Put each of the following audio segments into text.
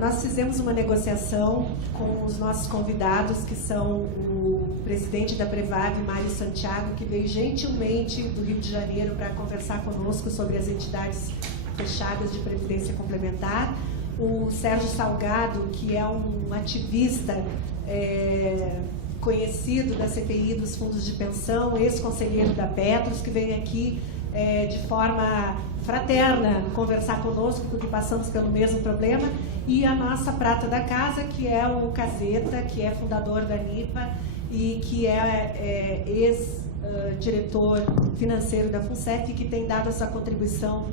nós fizemos uma negociação com os nossos convidados, que são o presidente da Prevab, Mário Santiago, que veio gentilmente do Rio de Janeiro para conversar conosco sobre as entidades fechadas de previdência complementar, o Sérgio Salgado, que é um ativista conhecido da CPI dos fundos de pensão, ex-conselheiro da Petros, que veio aqui de forma fraterna conversar conosco, porque passamos pelo mesmo problema, e a nossa prata da casa, que é o Caseta, que é fundador da NIPA e que é ex-diretor financeiro da FUNCEF, que tem dado essa contribuição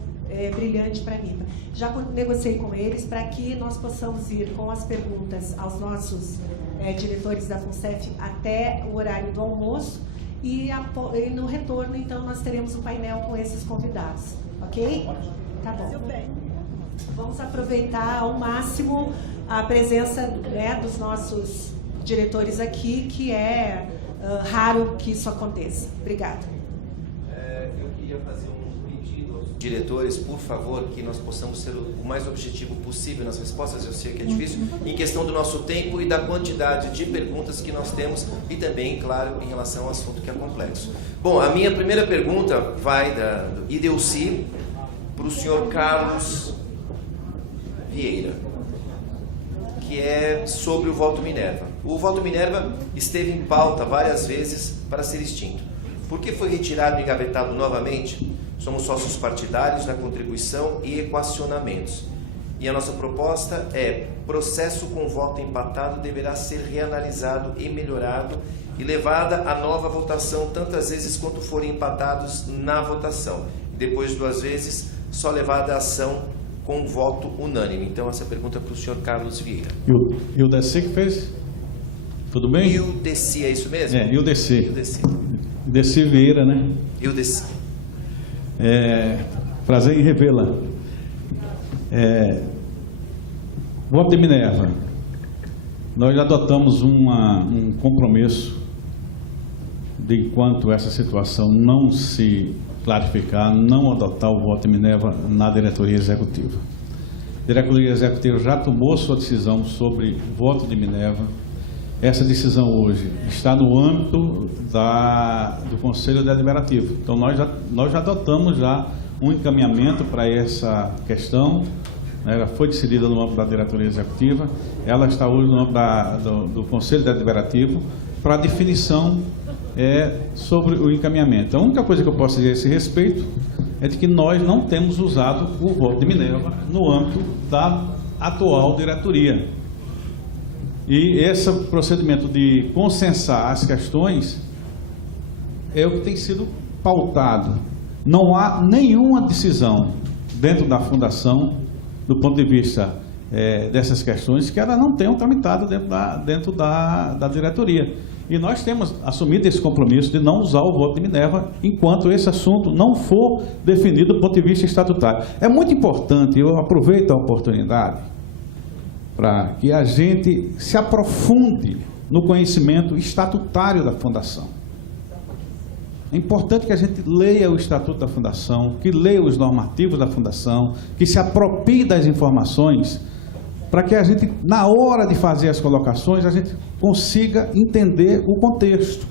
brilhante para a NIPA. Já negociei com eles para que nós possamos ir com as perguntas aos nossos diretores da FUNCEF até o horário do almoço, e no retorno, então, nós teremos um painel com esses convidados. Ok? Tá bom. Vamos aproveitar ao máximo a presença dos nossos diretores aqui, que é raro que isso aconteça. Obrigada. Eu queria fazer um pedido aos diretores, por favor, que nós possamos ser o mais objetivo possível nas respostas. Eu sei que é difícil, em questão do nosso tempo e da quantidade de perguntas que nós temos, e também, claro, em relação ao assunto que é complexo. Bom, a minha primeira pergunta vai do IDEUCI para o senhor Carlos Vieira, que é sobre o voto Minerva. O voto Minerva esteve em pauta várias vezes para ser extinto. Por que foi retirado e engavetado novamente? Somos sócios partidários na contribuição e equacionamentos. E a nossa proposta é: processo com voto empatado deverá ser reanalisado e melhorado e levada a nova votação tantas vezes quanto forem empatados na votação. Depois de 2 vezes, só levada a ação com voto unânime. Então, essa pergunta é para o senhor Carlos Vieira. E o DC que fez? Tudo bem? E o DC, é isso mesmo? E o DC. E o DC. DC Vieira, né? E o DC. Prazer em revê-la. Voto de Minerva. Nós adotamos um compromisso de, enquanto essa situação não se clarificar, não adotar o voto de Minerva na diretoria executiva. A diretoria executiva já tomou sua decisão sobre o voto de Minerva. Essa decisão hoje está no âmbito do Conselho Deliberativo. Então, nós já adotamos já um encaminhamento para essa questão. Ela foi decidida no âmbito da diretoria executiva. Ela está hoje no âmbito do Conselho Deliberativo para definição sobre o encaminhamento. A única coisa que eu posso dizer a esse respeito é de que nós não temos usado o voto de Minerva no âmbito da atual diretoria. E esse procedimento de consensar as questões é o que tem sido pautado. Não há nenhuma decisão dentro da fundação, do ponto de vista dessas questões, que elas não tenham tramitado dentro da diretoria. E nós temos assumido esse compromisso de não usar o voto de Minerva enquanto esse assunto não for definido do ponto de vista estatutário. É muito importante, eu aproveito a oportunidade para que a gente se aprofunde no conhecimento estatutário da Fundação. É importante que a gente leia o Estatuto da Fundação, que leia os normativos da Fundação, que se aproprie das informações, para que a gente, na hora de fazer as colocações, a gente consiga entender o contexto.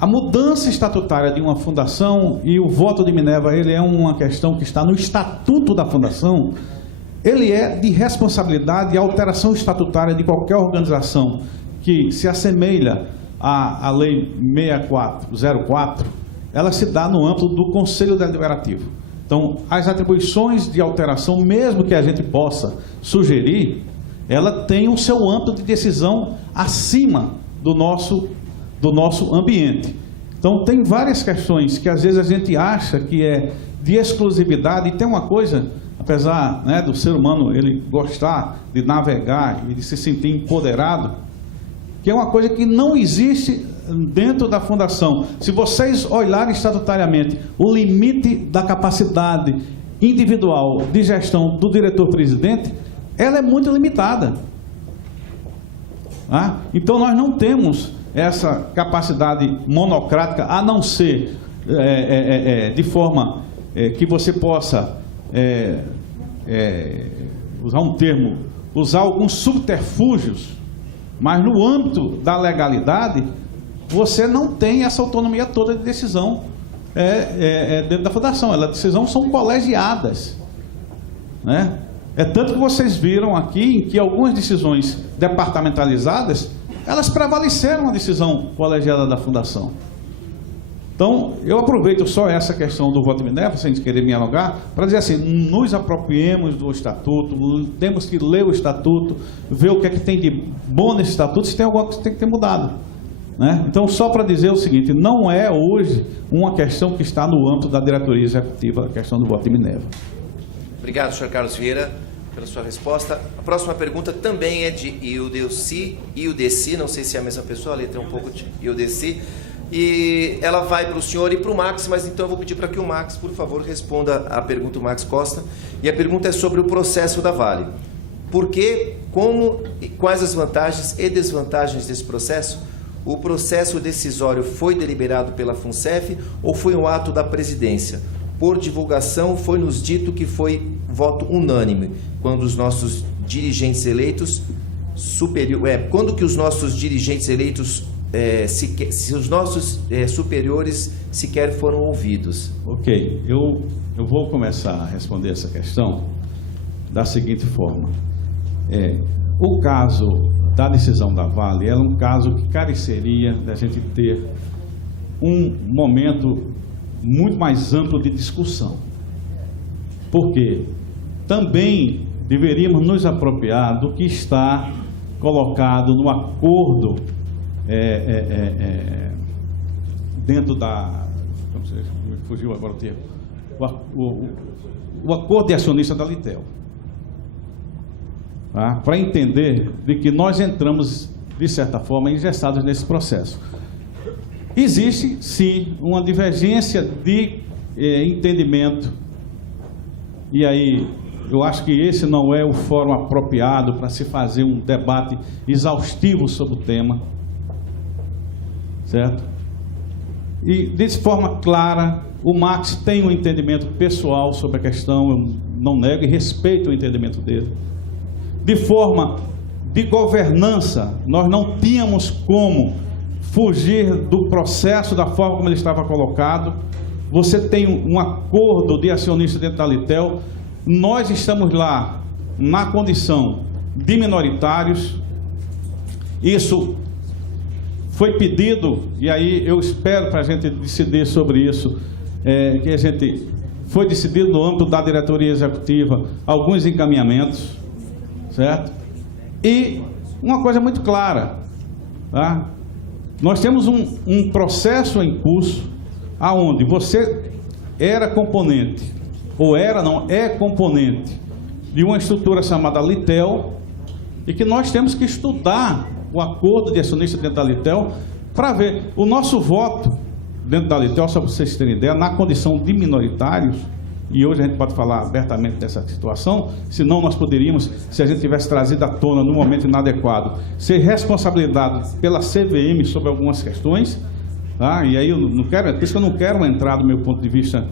A mudança estatutária de uma fundação, e o voto de Minerva, ele é uma questão que está no Estatuto da Fundação, ele é de responsabilidade e alteração estatutária de qualquer organização que se assemelha à Lei 6404, ela se dá no âmbito do Conselho Deliberativo. Então, as atribuições de alteração, mesmo que a gente possa sugerir, ela tem o seu âmbito de decisão acima do nosso ambiente. Então, tem várias questões que às vezes a gente acha que é de exclusividade, e tem uma coisa, apesar do ser humano ele gostar de navegar e de se sentir empoderado, que é uma coisa que não existe dentro da fundação. Se vocês olharem estatutariamente o limite da capacidade individual de gestão do diretor-presidente, ela é muito limitada. Então, nós não temos essa capacidade monocrática, a não ser de forma que você possa usar um termo usar alguns subterfúgios, mas no âmbito da legalidade, você não tem essa autonomia toda de decisão dentro da fundação. As decisões são colegiadas, né? É tanto que vocês viram aqui em que algumas decisões departamentalizadas, elas prevaleceram a decisão colegiada da fundação. Então, eu aproveito só essa questão do voto de Minerva, sem querer me alongar, para dizer assim, nos apropriemos do estatuto, temos que ler o estatuto, ver o que é que tem de bom nesse estatuto, se tem alguma coisa que tem que ter mudado, né? Então, só para dizer o seguinte, não é hoje uma questão que está no âmbito da diretoria executiva, a questão do voto de Minerva. Obrigado, senhor Carlos Vieira, pela sua resposta. A próxima pergunta também é de Ildeci, não sei se é a mesma pessoa, a letra é um pouco de Ildeci, e ela vai para o senhor e para o Max, mas então eu vou pedir para que o Max, por favor, responda a pergunta do Max Costa. E a pergunta é sobre o processo da Vale. Por que, como e quais as vantagens e desvantagens desse processo? O processo decisório foi deliberado pela FUNCEF ou foi um ato da presidência? Por divulgação, foi nos dito que foi voto unânime, quando os nossos dirigentes eleitos quando que os nossos dirigentes eleitos se os nossos superiores sequer foram ouvidos. Ok, eu vou começar a responder essa questão da seguinte forma. O caso da decisão da Vale é um caso que careceria da gente ter um momento muito mais amplo de discussão. Porque também deveríamos nos apropriar do que está colocado no acordo dentro da... fugiu agora o termo. O acordo de acionista da Litel. Tá? Para entender de que nós entramos, de certa forma, engessados nesse processo. Existe, sim, uma divergência de entendimento, e aí eu acho que esse não é o fórum apropriado para se fazer um debate exaustivo sobre o tema, certo? E, de forma clara, o Max tem um entendimento pessoal sobre a questão, eu não nego e respeito o entendimento dele. De forma de governança, nós não tínhamos como fugir do processo da forma como ele estava colocado. Você tem um acordo de acionista dentro da Litel, nós estamos lá na condição de minoritários, isso foi pedido, e aí eu espero para a gente decidir sobre isso, que a gente foi decidido no âmbito da diretoria executiva, alguns encaminhamentos, certo? E uma coisa muito clara, tá? Nós temos um processo em curso, aonde você era componente, ou é componente de uma estrutura chamada Litel, e que nós temos que estudar o acordo de acionista dentro da Litel, para ver o nosso voto dentro da Litel, só para vocês terem ideia, na condição de minoritários, e hoje a gente pode falar abertamente dessa situação, senão nós poderíamos, se a gente tivesse trazido à tona no momento inadequado, ser responsabilizado pela CVM sobre algumas questões, tá? E aí eu não quero, por isso que eu não quero entrar do meu ponto de vista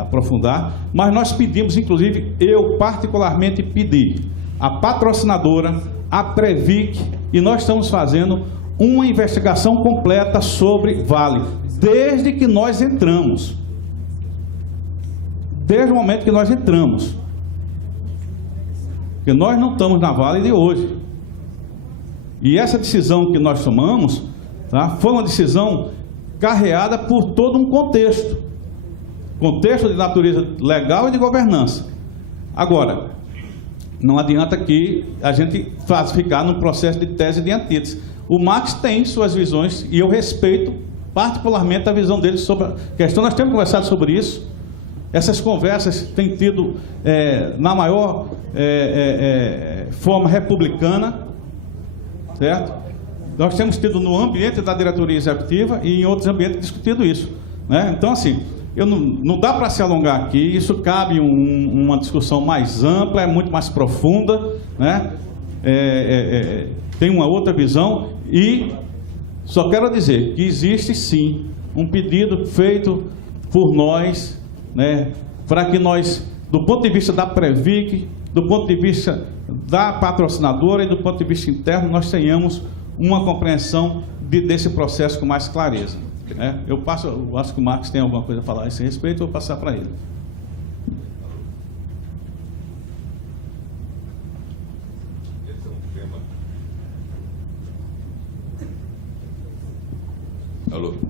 aprofundar, mas nós pedimos, inclusive, eu particularmente pedi a patrocinadora, a Previc, e nós estamos fazendo uma investigação completa sobre Vale, desde que nós entramos. Desde o momento que nós entramos. Porque nós não estamos na Vale de hoje. E essa decisão que nós tomamos, tá, foi uma decisão carreada por todo um contexto. Contexto de natureza legal e de governança. Agora, não adianta que a gente ficar num processo de tese de antítese. O Max tem suas visões e eu respeito particularmente a visão dele sobre a questão. Nós temos conversado sobre isso. Essas conversas têm tido na maior forma republicana, certo? Nós temos tido no ambiente da diretoria executiva e em outros ambientes discutido isso, né? Então, assim, não dá para se alongar aqui, isso cabe uma discussão mais ampla, é muito mais profunda, né? Tem uma outra visão e só quero dizer que existe sim um pedido feito por nós, né, para que nós, do ponto de vista da Previc, do ponto de vista da patrocinadora e do ponto de vista interno, nós tenhamos uma compreensão desse processo com mais clareza. Eu acho que o Marcos tem alguma coisa a falar a esse respeito, eu vou passar para ele.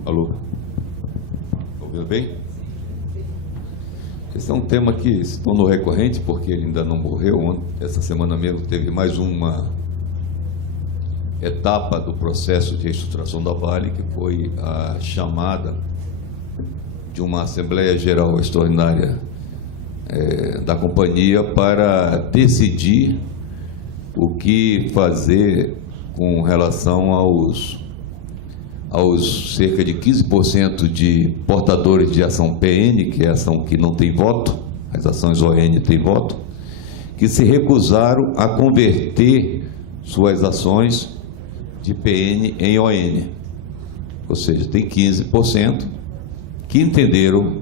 Alô? Ouviu bem? Esse é um tema que se tornou recorrente porque ele ainda não morreu. Essa semana mesmo teve mais uma etapa do processo de reestruturação da Vale, que foi a chamada de uma Assembleia Geral Extraordinária da companhia para decidir o que fazer com relação aos cerca de 15% de portadores de ação PN, que é a ação que não tem voto, as ações ON têm voto, que se recusaram a converter suas ações de PN em ON. Ou seja, tem 15% que entenderam,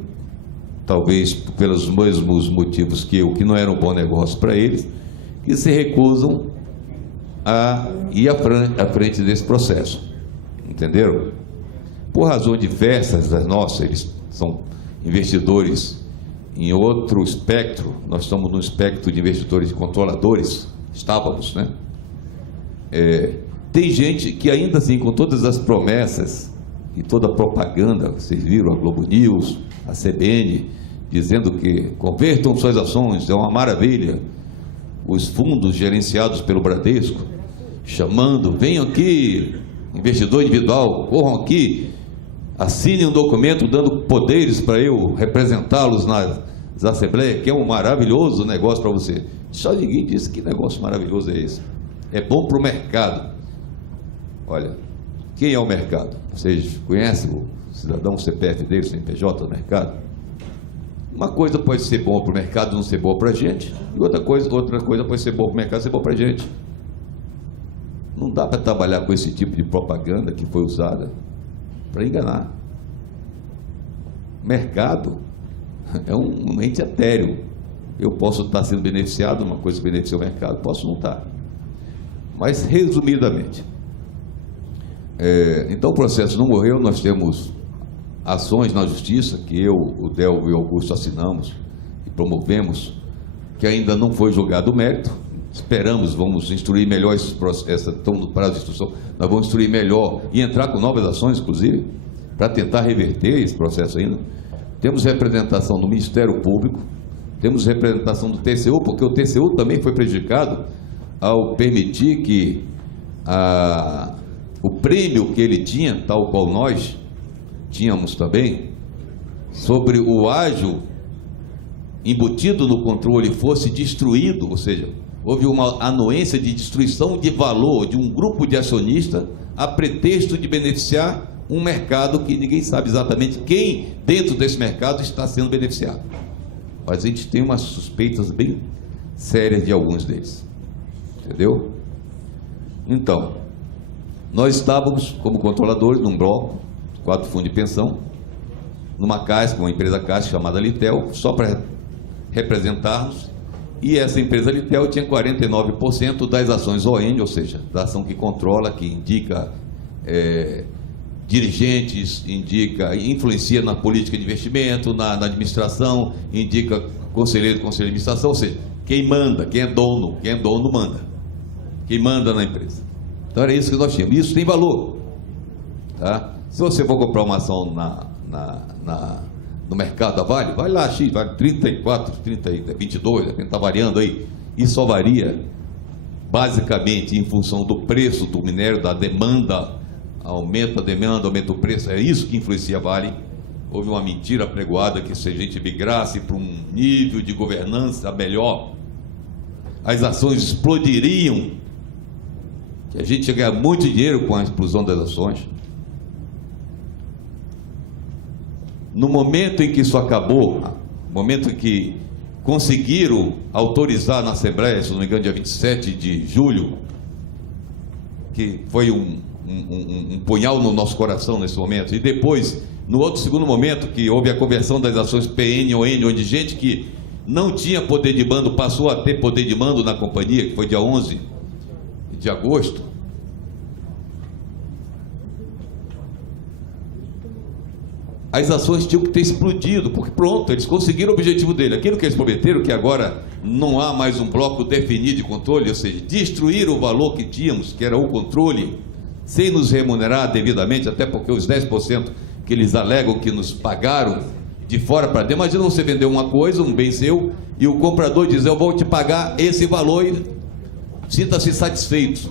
talvez pelos mesmos motivos que eu, que não era um bom negócio para eles, que se recusam a ir à frente desse processo. Entenderam? Por razões diversas das nossas, eles são investidores em outro espectro, nós estamos no espectro de investidores e controladores, estávamos, né? Tem gente que ainda assim, com todas as promessas e toda a propaganda, vocês viram a Globo News, a CBN, dizendo que convertam suas ações, é uma maravilha, os fundos gerenciados pelo Bradesco, chamando, venham aqui, investidor individual, corram aqui, assinem um documento dando poderes para eu representá-los nas assembleias, que é um maravilhoso negócio para você. Só ninguém disse que negócio maravilhoso é esse. É bom para o mercado. Olha, quem é o mercado? Vocês conhecem o cidadão, o CPF dele, o CNPJ do mercado? Uma coisa pode ser boa para o mercado, não ser boa para a gente, e outra coisa pode ser boa para o mercado, ser boa para a gente. Não dá para trabalhar com esse tipo de propaganda que foi usada para enganar. Mercado é um ente etéreo. Eu posso estar sendo beneficiado, uma coisa que beneficia o mercado, posso não estar. Mas, resumidamente, então o processo não morreu, nós temos ações na justiça, que eu, o Delvo e o Augusto assinamos e promovemos, que ainda não foi julgado o mérito. Esperamos, vamos instruir melhor esses processos, estão no prazo de instrução, nós vamos instruir melhor e entrar com novas ações, inclusive, para tentar reverter esse processo ainda. Temos representação do Ministério Público, temos representação do TCU, porque o TCU também foi prejudicado ao permitir que o prêmio que ele tinha, tal qual nós tínhamos também, sobre o ágio embutido no controle fosse destruído, ou seja, houve uma anuência de destruição de valor de um grupo de acionistas a pretexto de beneficiar um mercado que ninguém sabe exatamente quem dentro desse mercado está sendo beneficiado. Mas a gente tem umas suspeitas bem sérias de alguns deles. Entendeu? Então, nós estávamos como controladores num bloco, 4 fundos de pensão, numa caixa, uma empresa caixa chamada Litel, só para representarmos. E essa empresa Litel tinha 49% das ações ON, ou seja, da ação que controla, que indica dirigentes, influencia na política de investimento, na administração, indica conselheiro de administração, ou seja, quem manda, quem é dono manda. Quem manda na empresa. Então era isso que nós tínhamos. Isso tem valor. Tá? Se você for comprar uma ação no mercado da Vale, vai lá, X, vale 34, 30, 22, está variando aí. Isso só varia basicamente em função do preço do minério, da demanda, aumenta a demanda, aumenta o preço, é isso que influencia a Vale. Houve uma mentira pregoada que se a gente migrasse para um nível de governança melhor, as ações explodiriam, que a gente ia ganhar muito dinheiro com a explosão das ações. No momento em que isso acabou, no momento em que conseguiram autorizar na Assembleia, se não me engano, dia 27 de julho, que foi um punhal no nosso coração nesse momento, e depois, no outro segundo momento, que houve a conversão das ações PN, ON, onde gente que não tinha poder de mando, passou a ter poder de mando na companhia, que foi dia 11 de agosto. As ações tinham que ter explodido, porque pronto, eles conseguiram o objetivo dele. Aquilo que eles prometeram, que agora não há mais um bloco definido de controle, ou seja, destruir o valor que tínhamos, que era o controle, sem nos remunerar devidamente, até porque os 10% que eles alegam que nos pagaram de fora para dentro. Imagina você vender uma coisa, um bem seu, e o comprador diz: eu vou te pagar esse valor e sinta-se satisfeito.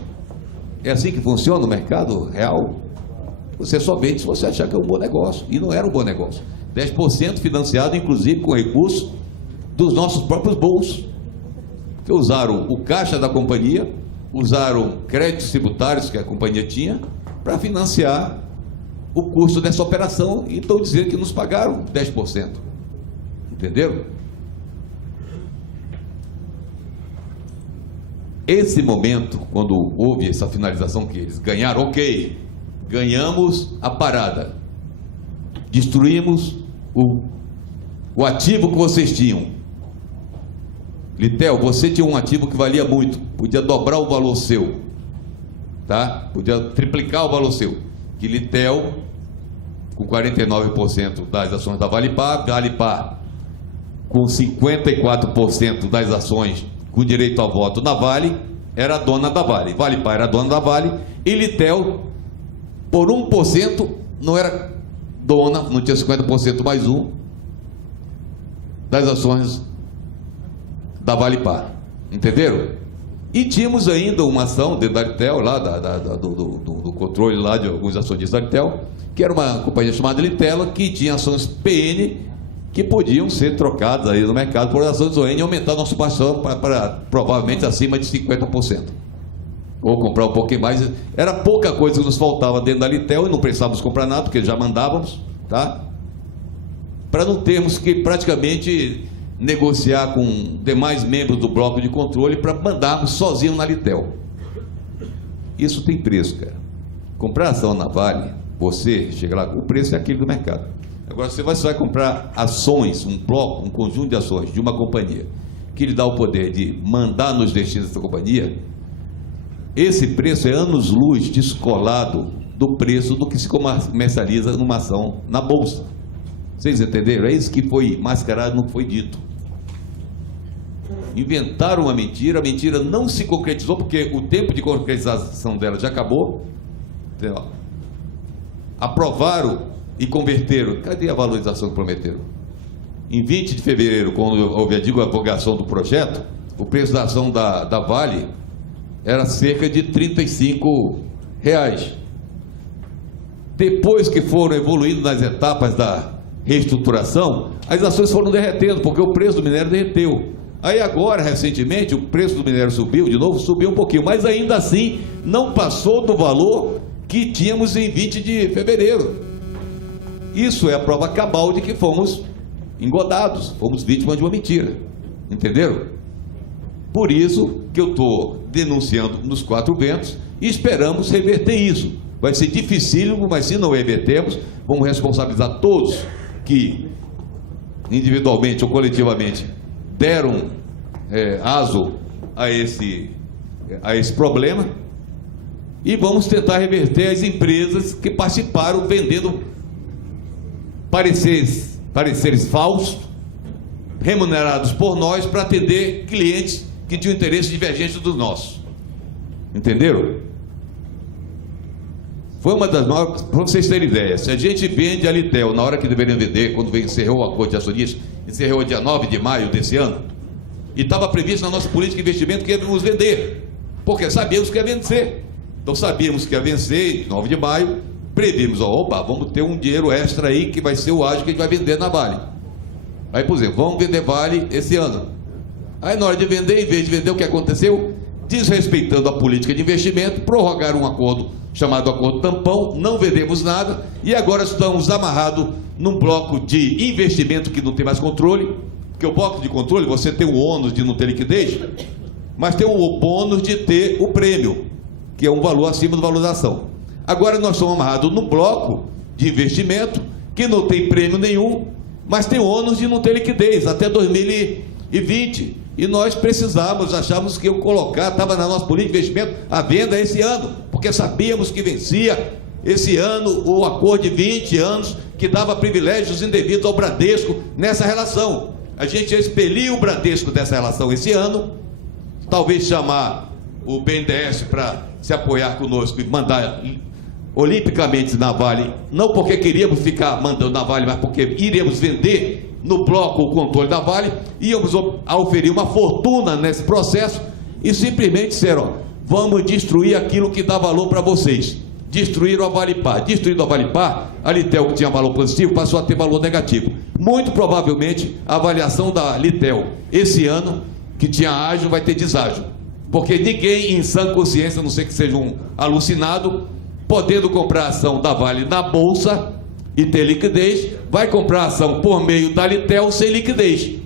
É assim que funciona o mercado real? Você só vende se você achar que é um bom negócio, e não era um bom negócio. 10% financiado, inclusive, com recursos dos nossos próprios bolsos, que usaram o caixa da companhia, usaram créditos tributários que a companhia tinha, para financiar o custo dessa operação, e estão dizendo que nos pagaram 10%. Entenderam? Esse momento, quando houve essa finalização que eles ganharam, ok, ganhamos a parada, destruímos o ativo que vocês tinham. Litel, você tinha um ativo que valia muito, podia dobrar o valor seu, tá? Podia triplicar o valor seu. Que Litel, com 49% das ações da Valipar, Valipar com 54% das ações com direito a voto na Vale, era dona da Vale. Valipar era dona da Vale, e Litel, por 1%, não era dona, não tinha 50% mais um das ações da Valipar. Entenderam? E tínhamos ainda uma ação dentro da Litel, lá do controle lá de alguns acionistas da Litel, que era uma companhia chamada Litela, que tinha ações PN que podiam ser trocadas aí no mercado por ações ON e aumentar a nossa participação para provavelmente acima de 50%. Ou comprar um pouquinho mais. Era pouca coisa que nos faltava dentro da Litel e não precisávamos comprar nada, porque já mandávamos, tá? Para não termos que praticamente negociar com demais membros do bloco de controle para mandarmos sozinho na Litel. Isso tem preço, cara. Comprar ação na Vale, você chega lá, o preço é aquele do mercado. Agora, você vai comprar ações, um bloco, um conjunto de ações de uma companhia que lhe dá o poder de mandar nos destinos dessa companhia. Esse preço é anos-luz descolado do preço do que se comercializa numa ação na Bolsa. Vocês entenderam? É isso que foi mascarado, não foi dito. Inventaram uma mentira, a mentira não se concretizou, porque o tempo de concretização dela já acabou. Então, aprovaram e converteram. Cadê a valorização que prometeram? Em 20 de fevereiro, quando houve a divulgação do projeto, o preço da ação da Vale era cerca de R$35. Depois que foram evoluindo nas etapas da reestruturação, as ações foram derretendo, porque o preço do minério derreteu. Aí agora, recentemente, o preço do minério subiu de novo, subiu um pouquinho, mas ainda assim não passou do valor que tínhamos em 20 de fevereiro. Isso é a prova cabal de que fomos engodados, fomos vítimas de uma mentira. Entenderam? Por isso que eu estou denunciando nos 4 ventos e esperamos reverter isso. Vai ser dificílimo, mas se não revertermos, vamos responsabilizar todos que individualmente ou coletivamente deram aso a esse problema, e vamos tentar reverter as empresas que participaram vendendo pareceres falsos, remunerados por nós para atender clientes que tinham interesses divergentes dos nossos. Entenderam? Foi uma das maiores, para vocês terem ideia, se a gente vende a Litel na hora que deveriam vender, quando encerrou o acordo de acionistas, encerrou dia 9 de maio desse ano, e estava previsto na nossa política de investimento que íamos vender, porque sabíamos que ia vencer. Então sabíamos que ia vencer, 9 de maio, previmos, opa, vamos ter um dinheiro extra aí, que vai ser o ágio que a gente vai vender na Vale. Aí, por exemplo, vamos vender Vale esse ano. Aí, na hora de vender, em vez de vender, o que aconteceu? Desrespeitando a política de investimento, prorrogaram um acordo chamado Acordo Tampão, não vendemos nada, e agora estamos amarrados num bloco de investimento que não tem mais controle, porque o bloco de controle, você tem o ônus de não ter liquidez, mas tem o bônus de ter o prêmio, que é um valor acima da valorização. Agora nós estamos amarrados num bloco de investimento que não tem prêmio nenhum, mas tem ônus de não ter liquidez até 2020. 2020. E nós precisávamos, achávamos que eu colocar, estava na nossa política de investimento, a venda esse ano, porque sabíamos que vencia esse ano o acordo de 20 anos que dava privilégios indevidos ao Bradesco nessa relação. A gente expeliu o Bradesco dessa relação esse ano, talvez chamar o BNDES para se apoiar conosco e mandar olimpicamente na Vale, não porque queríamos ficar mandando na Vale, mas porque iríamos vender no bloco o controle da Vale, íamos oferir uma fortuna nesse processo e simplesmente disseram, ó, vamos destruir aquilo que dá valor para vocês. Destruíram a Valipar. Destruído a Valipar, a Litel, que tinha valor positivo, passou a ter valor negativo. Muito provavelmente, a avaliação da Litel esse ano, que tinha ágio, vai ter deságio. Porque ninguém em sã consciência, a não ser que seja um alucinado, podendo comprar a ação da Vale na Bolsa e ter liquidez, vai comprar a ação por meio da Litel sem liquidez.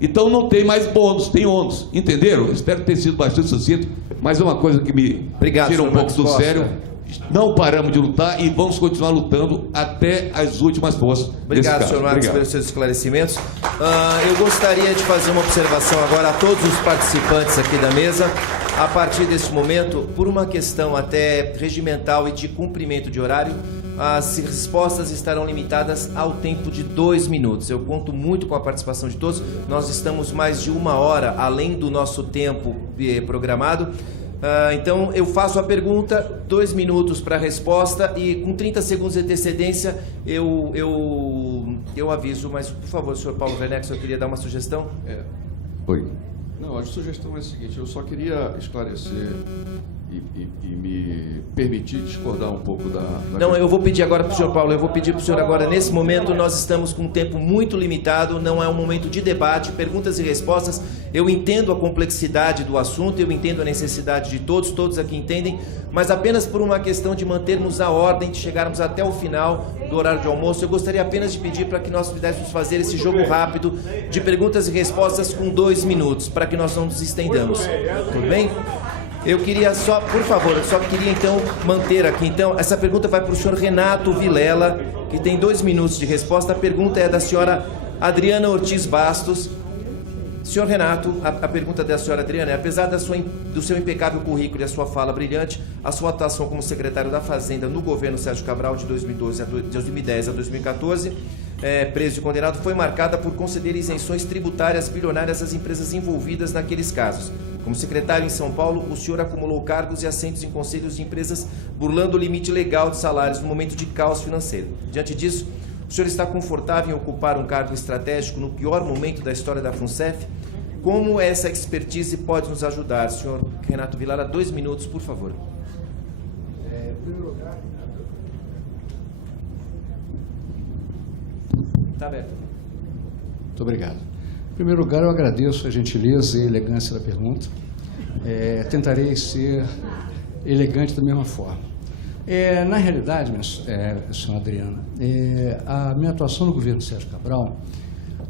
Então não tem mais bônus, tem ônus. Entenderam? Eu espero ter sido bastante sucinto, mas é uma coisa que me tira um pouco do sério. Não paramos de lutar e vamos continuar lutando até as últimas forças. Obrigado, senhor Marcos, pelos seus esclarecimentos. Eu gostaria de fazer uma observação agora a todos os participantes aqui da mesa. A partir desse momento, por uma questão até regimental e de cumprimento de horário, as respostas estarão limitadas ao tempo de 2 minutos. Eu conto muito com a participação de todos. Nós estamos mais de 1 hora além do nosso tempo programado. Então eu faço a pergunta, 2 minutos para a resposta e com 30 segundos de antecedência eu aviso, mas por favor, senhor Paulo Werneck, eu queria dar uma sugestão. Oi. Não, a sugestão é a seguinte, eu só queria esclarecer e me permitir discordar um pouco da Não, eu vou pedir agora para o senhor Paulo, eu vou pedir para o senhor agora, nesse momento nós estamos com um tempo muito limitado, não é um momento de debate, perguntas e respostas. Eu entendo a complexidade do assunto, eu entendo a necessidade de todos aqui entendem, mas apenas por uma questão de mantermos a ordem, de chegarmos até o final do horário de almoço, eu gostaria apenas de pedir para que nós pudéssemos fazer esse jogo rápido de perguntas e respostas com 2 minutos, para que nós não nos estendamos. Tudo bem? Eu queria só, por favor, eu só queria então manter aqui, então, essa pergunta vai para o senhor Renato Vilela, que tem 2 minutos de resposta. A pergunta é da senhora Adriana Ortiz Bastos. Senhor Renato, a pergunta da senhora Adriana é: apesar do seu impecável currículo e a sua fala brilhante, a sua atuação como secretário da Fazenda no governo Sérgio Cabral de 2010 a 2014, preso e condenado, foi marcada por conceder isenções tributárias bilionárias às empresas envolvidas naqueles casos. Como secretário em São Paulo, o senhor acumulou cargos e assentos em conselhos de empresas burlando o limite legal de salários no momento de caos financeiro. Diante disso, o senhor está confortável em ocupar um cargo estratégico no pior momento da história da FUNCEF? Como essa expertise pode nos ajudar? Senhor Renato Vilela, 2 minutos, por favor. Está aberto. Muito obrigado. Em primeiro lugar, eu agradeço a gentileza e a elegância da pergunta. Tentarei ser elegante da mesma forma. Na realidade, senhora Adriana, a minha atuação no governo Sérgio Cabral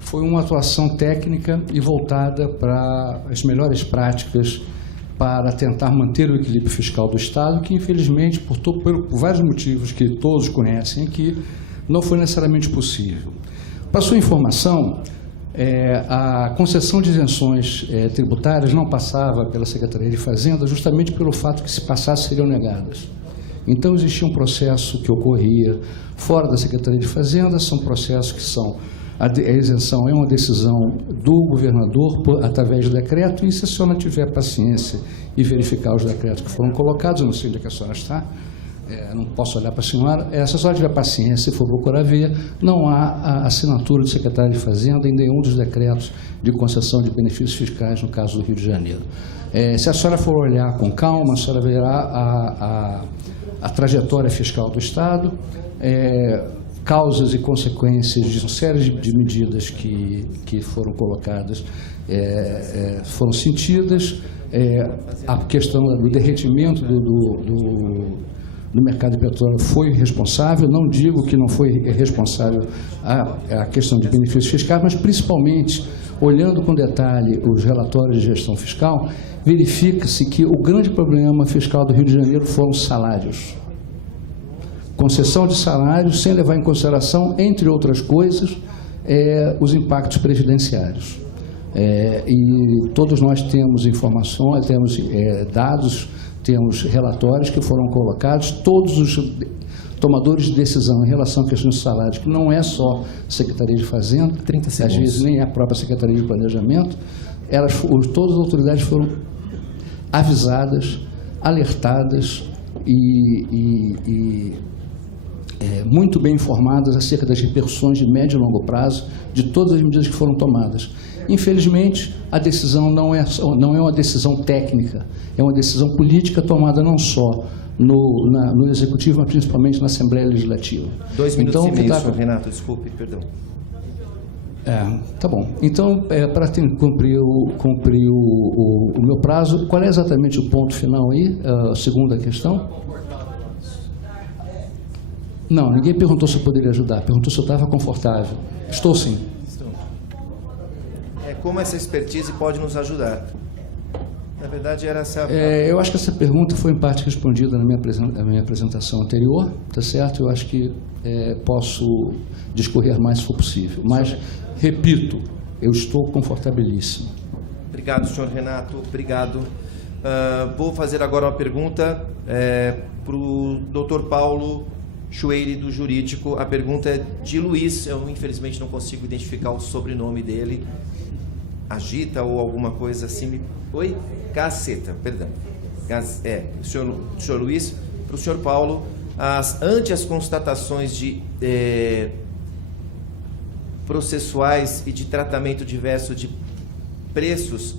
foi uma atuação técnica e voltada para as melhores práticas para tentar manter o equilíbrio fiscal do Estado, que infelizmente, por vários motivos que todos conhecem aqui, não foi necessariamente possível. Para sua informação, a concessão de isenções tributárias não passava pela Secretaria de Fazenda justamente pelo fato que, se passasse, seriam negadas. Então, existia um processo que ocorria fora da Secretaria de Fazenda, são processos que são... A isenção é uma decisão do governador através de decreto, e se a senhora tiver paciência e verificar os decretos que foram colocados, eu não sei onde é que a senhora está, não posso olhar para a senhora, se a senhora tiver paciência e for procurar ver, não há a assinatura do secretário de Fazenda em nenhum dos decretos de concessão de benefícios fiscais no caso do Rio de Janeiro. Se a senhora for olhar com calma, a senhora verá a trajetória fiscal do Estado, causas e consequências de uma série de medidas que foram colocadas, foram sentidas, a questão do derretimento do mercado de petróleo foi responsável, não digo que não foi responsável a questão de benefícios fiscais, mas principalmente, olhando com detalhe os relatórios de gestão fiscal, verifica-se que o grande problema fiscal do Rio de Janeiro foram os salários. Concessão de salários sem levar em consideração, entre outras coisas, os impactos previdenciários. E todos nós temos informações, temos dados, temos relatórios que foram colocados, todos os tomadores de decisão em relação à questão de salários, que não é só a Secretaria de Fazenda, 30 segundos. às vezes nem a própria Secretaria de Planejamento, todas as autoridades foram avisadas, alertadas e muito bem informadas acerca das repercussões de médio e longo prazo de todas as medidas que foram tomadas. Infelizmente, a decisão não é uma decisão técnica, é uma decisão política tomada não só no Executivo, mas principalmente na Assembleia Legislativa. 2 minutos e meio, tá, senhor Renato, desculpe, perdão. Tá bom. Então, para cumprir o meu prazo, qual é exatamente o ponto final aí? A segunda questão? Não, ninguém perguntou se eu poderia ajudar, perguntou se eu estava confortável. Estou sim. Como essa expertise pode nos ajudar? Na verdade, era essa... Eu acho que essa pergunta foi em parte respondida na minha apresentação anterior, tá certo? Eu acho que posso discorrer mais se for possível. Mas, repito, eu estou confortabilíssimo. Obrigado, senhor Renato. Obrigado. Vou fazer agora uma pergunta para o doutor Paulo Chueire, do Jurídico. A pergunta é de Luiz. Eu, infelizmente, não consigo identificar o sobrenome dele. Agita ou alguma coisa assim. Oi? Gaceta, perdão. Senhor Luiz, para o senhor Paulo, ante as constatações de processuais e de tratamento diverso de preços,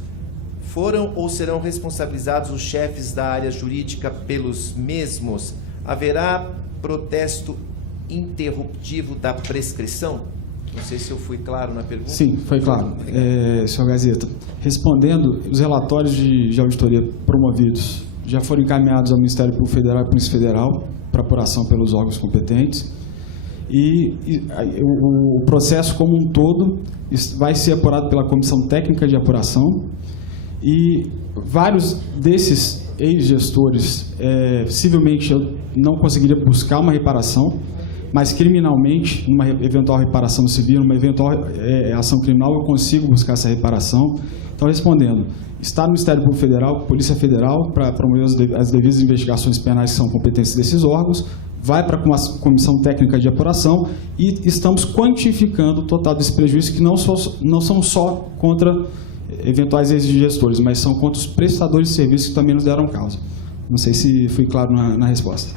foram ou serão responsabilizados os chefes da área jurídica pelos mesmos? Haverá protesto interruptivo da prescrição? Não sei se eu fui claro na pergunta. Sim, foi claro. Senhor Gazeta, respondendo, os relatórios de auditoria promovidos já foram encaminhados ao Ministério Público Federal e Polícia Federal para apuração pelos órgãos competentes. E o processo como um todo vai ser apurado pela Comissão Técnica de Apuração. E vários desses ex-gestores, possivelmente eu não conseguiria buscar uma reparação, mas criminalmente, uma eventual reparação civil, uma eventual ação criminal, eu consigo buscar essa reparação. Então, respondendo, está no Ministério Público Federal, Polícia Federal, para promover as devidas investigações penais que são competências desses órgãos, vai para a Comissão Técnica de Apuração e estamos quantificando o total desse prejuízo, que não são só contra eventuais ex-gestores, mas são contra os prestadores de serviços que também nos deram causa. Não sei se fui claro na resposta.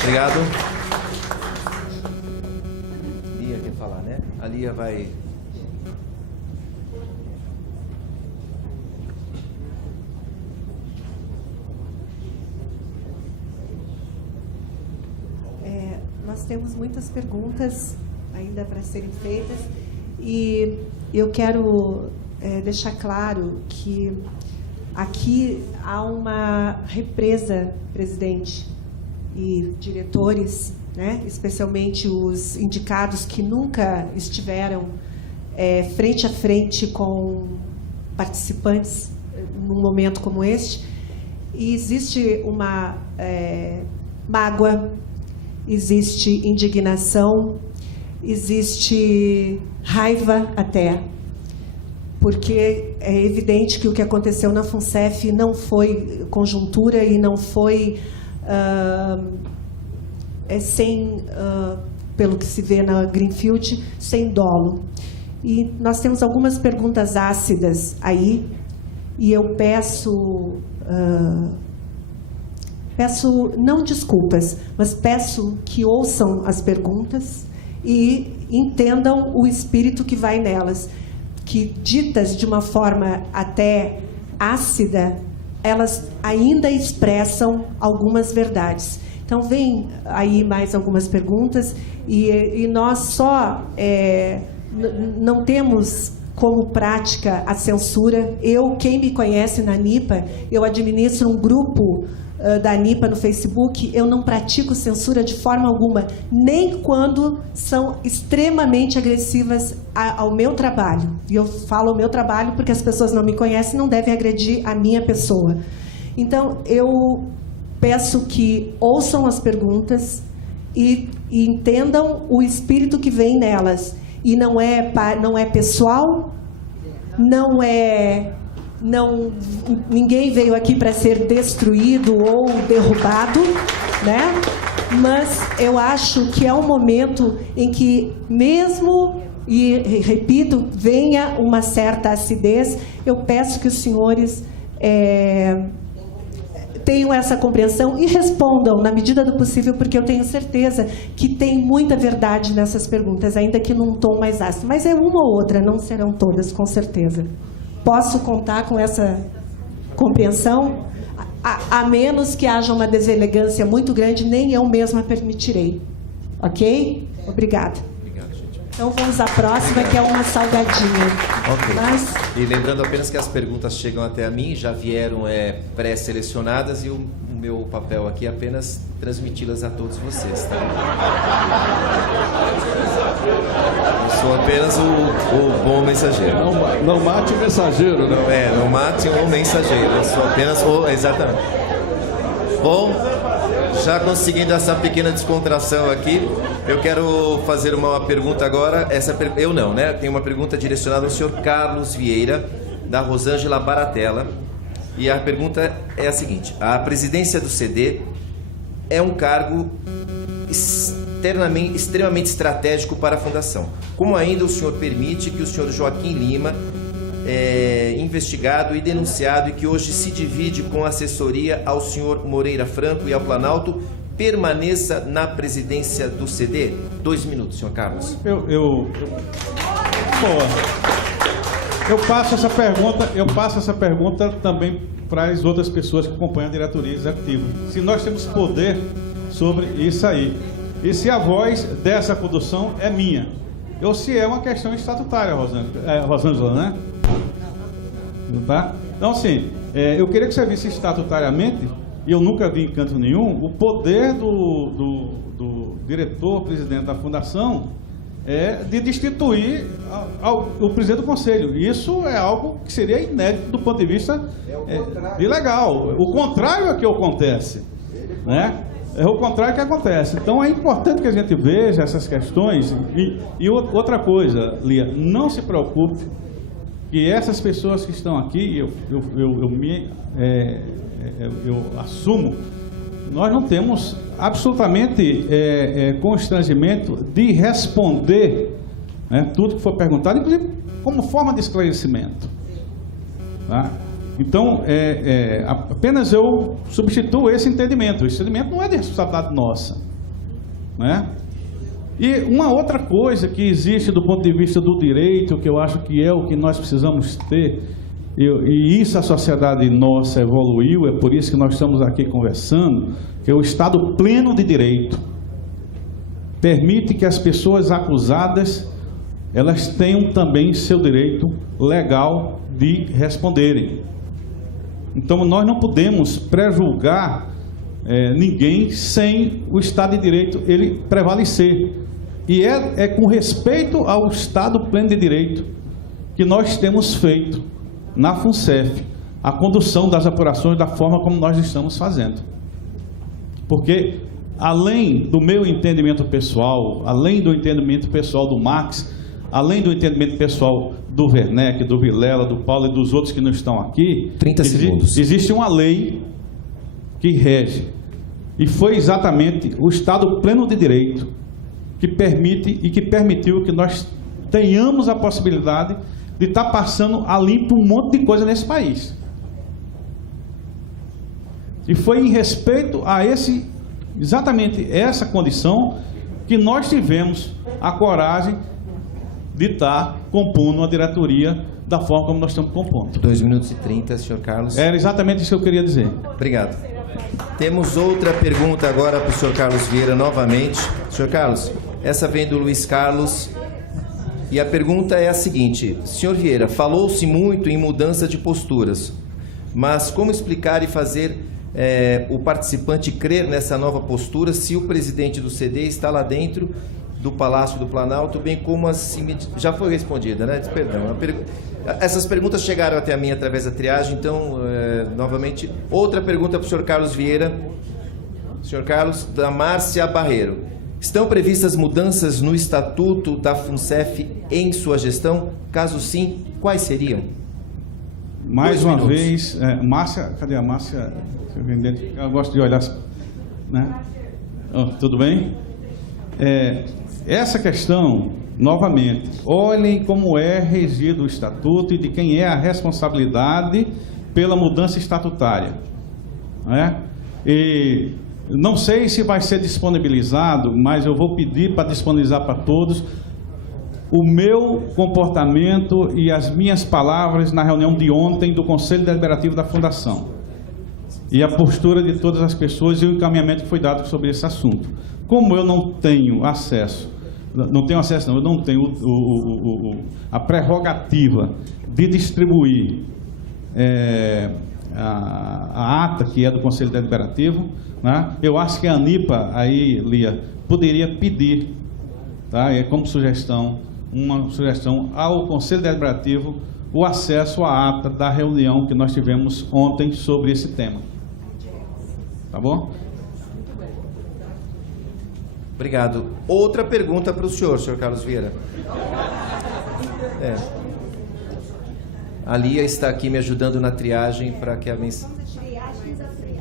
Obrigado. Lia quer falar, né? A Lia vai... Nós temos muitas perguntas ainda para serem feitas e eu quero deixar claro que aqui há uma represa, presidente, e diretores, né, especialmente os indicados que nunca estiveram frente a frente com participantes num momento como este, e existe uma mágoa, existe indignação, existe raiva até, porque é evidente que o que aconteceu na FUNCEF não foi conjuntura e não foi pelo que se vê na Greenfield, sem dolo. E nós temos algumas perguntas ácidas aí, e eu peço não desculpas, mas peço que ouçam as perguntas e entendam o espírito que vai nelas, que ditas de uma forma até ácida, elas ainda expressam algumas verdades. Então, vem aí mais algumas perguntas e nós só não temos como prática a censura. Quem me conhece na ANIPA, eu administro um grupo da ANIPA no Facebook, eu não pratico censura de forma alguma, nem quando são extremamente agressivas ao meu trabalho. E eu falo o meu trabalho porque as pessoas não me conhecem, não devem agredir a minha pessoa. Então, eu peço que ouçam as perguntas e entendam o espírito que vem nelas. e não é pessoal, ninguém veio aqui para ser destruído ou derrubado, né? Mas eu acho que é um momento em que, mesmo, e repito, venha uma certa acidez, eu peço que os senhores tenham essa compreensão e respondam na medida do possível, porque eu tenho certeza que tem muita verdade nessas perguntas, ainda que num tom mais ácido. Mas é uma ou outra, não serão todas, com certeza. Posso contar com essa compreensão? A menos que haja uma deselegância muito grande, nem eu mesma permitirei. Ok? Obrigada. Obrigado, gente. Então vamos à próxima, que é uma salgadinha. Ok. Mas... E lembrando apenas que as perguntas chegam até a mim, já vieram pré-selecionadas, e o meu papel aqui é apenas transmiti-las a todos vocês, tá? Eu sou apenas o bom mensageiro. Não mate o mensageiro, né? Não mate o mensageiro. Eu sou apenas o... Exatamente. Bom, já conseguindo essa pequena descontração aqui, eu quero fazer uma pergunta agora. Eu não, né? Tem uma pergunta direcionada ao senhor Carlos Vieira, da Rosângela Baratella. E a pergunta é a seguinte: a presidência do CD é um cargo extremamente estratégico para a Fundação. Como ainda o senhor permite que o senhor Joaquim Lima, investigado e denunciado, e que hoje se divide com assessoria ao senhor Moreira Franco e ao Planalto, permaneça na presidência do CD? 2 minutos, senhor Carlos. Eu passo essa pergunta também para as outras pessoas que acompanham a diretoria executiva. Se nós temos poder sobre isso aí. E se a voz dessa condução é minha. Ou se é uma questão estatutária, Rosângela, né? Tá? Então, assim, eu queria que você visse estatutariamente, e eu nunca vi em canto nenhum, o poder do diretor-presidente da Fundação de destituir o presidente do conselho. Isso é algo que seria inédito do ponto de vista ilegal. O contrário é que acontece, né? É o contrário que acontece. Então é importante que a gente veja essas questões. E outra coisa, Lia, não se preocupe que essas pessoas que estão aqui, eu assumo, nós não temos absolutamente constrangimento de responder, né, tudo que for perguntado, inclusive como forma de esclarecimento. Tá? Então, apenas eu substituo esse entendimento. Esse entendimento não é de responsabilidade nossa, né? E uma outra coisa que existe do ponto de vista do direito, que eu acho que é o que nós precisamos ter, e isso a sociedade nossa evoluiu, é por isso que nós estamos aqui conversando, que é o Estado pleno de direito. Permite que as pessoas acusadas, elas tenham também seu direito legal de responderem. Então nós não podemos prejulgar ninguém sem o Estado de Direito ele prevalecer. E é com respeito ao Estado pleno de direito que nós temos feito na FUNCEF a condução das apurações da forma como nós estamos fazendo. Porque além do meu entendimento pessoal, além do entendimento pessoal do Max, além do entendimento pessoal do Werneck, do Vilela, do Paulo e dos outros que não estão aqui, 30 segundos. Existe uma lei que rege. E foi exatamente o Estado pleno de direito que permite e que permitiu que nós tenhamos a possibilidade de estar passando a limpo um monte de coisa nesse país. E foi em respeito a exatamente essa condição que nós tivemos a coragem de estar compondo uma diretoria da forma como nós estamos compondo. 2 minutos e 30, senhor Carlos. Era exatamente isso que eu queria dizer. Obrigado. Temos outra pergunta agora para o senhor Carlos Vieira novamente. Senhor Carlos, essa vem do Luiz Carlos. E a pergunta é a seguinte: senhor Vieira, falou-se muito em mudança de posturas, mas como explicar e fazer o participante crer nessa nova postura se o presidente do CD está lá dentro do Palácio do Planalto, bem como já foi respondida, né? Perdão. Essas perguntas chegaram até a mim através da triagem, então, novamente, outra pergunta para o senhor Carlos Vieira. Senhor Carlos, da Márcia Barreiro. Estão previstas mudanças no estatuto da FUNCEF em sua gestão? Caso sim, quais seriam? Mais 2 uma minutos. vez, Márcia, cadê a Márcia? Eu gosto de olhar, né? Tudo bem? Essa questão, novamente, olhem como é regido o estatuto e de quem é a responsabilidade pela mudança estatutária, né? E não sei se vai ser disponibilizado, mas eu vou pedir para disponibilizar para todos o meu comportamento e as minhas palavras na reunião de ontem do Conselho Deliberativo da Fundação. E a postura de todas as pessoas e o encaminhamento que foi dado sobre esse assunto. Como eu não tenho acesso, eu não tenho a prerrogativa de distribuir a ata que é do Conselho Deliberativo, né? Eu acho que a ANIPA, aí, Lia, poderia pedir, tá? Como sugestão, uma sugestão ao Conselho Deliberativo, o acesso à ata da reunião que nós tivemos ontem sobre esse tema. Tá bom? Obrigado. Outra pergunta para o senhor Carlos Vieira. A Lia está aqui me ajudando na triagem para que a mensagem...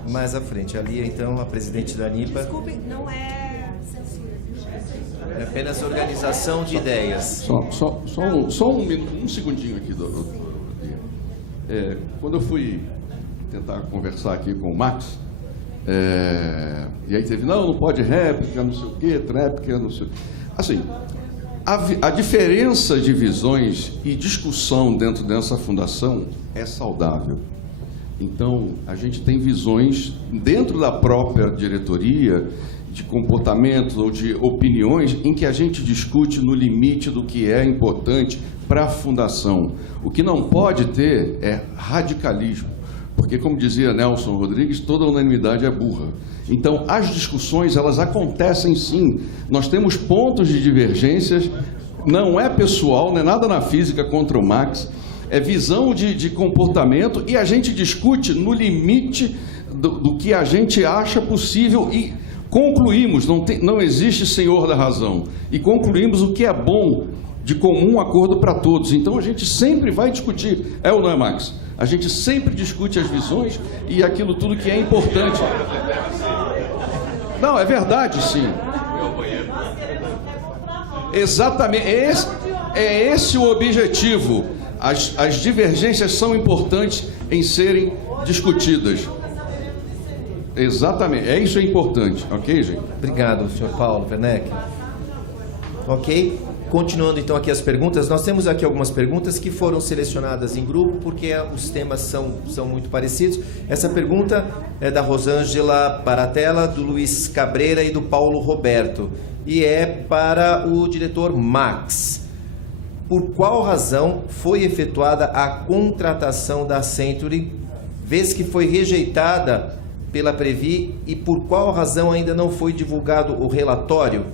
Mais à frente. A Lia, então, a presidente da ANIPA. Desculpem, não é censura. É apenas organização de ideias. Só um segundinho aqui, doutor. Quando eu fui tentar conversar aqui com o Max, e aí teve, não pode réplica, não sei o quê, tréplica, não sei o quê. Assim, a diferença de visões e discussão dentro dessa fundação é saudável. Então, a gente tem visões dentro da própria diretoria, de comportamentos ou de opiniões, em que a gente discute no limite do que é importante para a fundação. O que não pode ter é radicalismo, porque, como dizia Nelson Rodrigues, toda unanimidade é burra. Então, as discussões, elas acontecem sim. Nós temos pontos de divergências, não é pessoal, não é nada na física contra o Max, é visão de comportamento, e a gente discute no limite do que a gente acha possível e concluímos, não existe senhor da razão, e concluímos o que é bom de comum acordo para todos. Então a gente sempre vai discutir, ou não é, Max? A gente sempre discute as visões e aquilo tudo que é importante. Não, é verdade, sim. Exatamente, é esse o objetivo. As divergências são importantes em serem discutidas. Exatamente, isso é importante, ok, gente? Obrigado, senhor Paulo Werneck. Ok? Continuando então aqui as perguntas, nós temos aqui algumas perguntas que foram selecionadas em grupo porque os temas são muito parecidos. Essa pergunta é da Rosângela Paratella, do Luiz Cabreira e do Paulo Roberto, e é para o diretor Max. Por qual razão foi efetuada a contratação da Century, vez que foi rejeitada pela Previ, e por qual razão ainda não foi divulgado o relatório?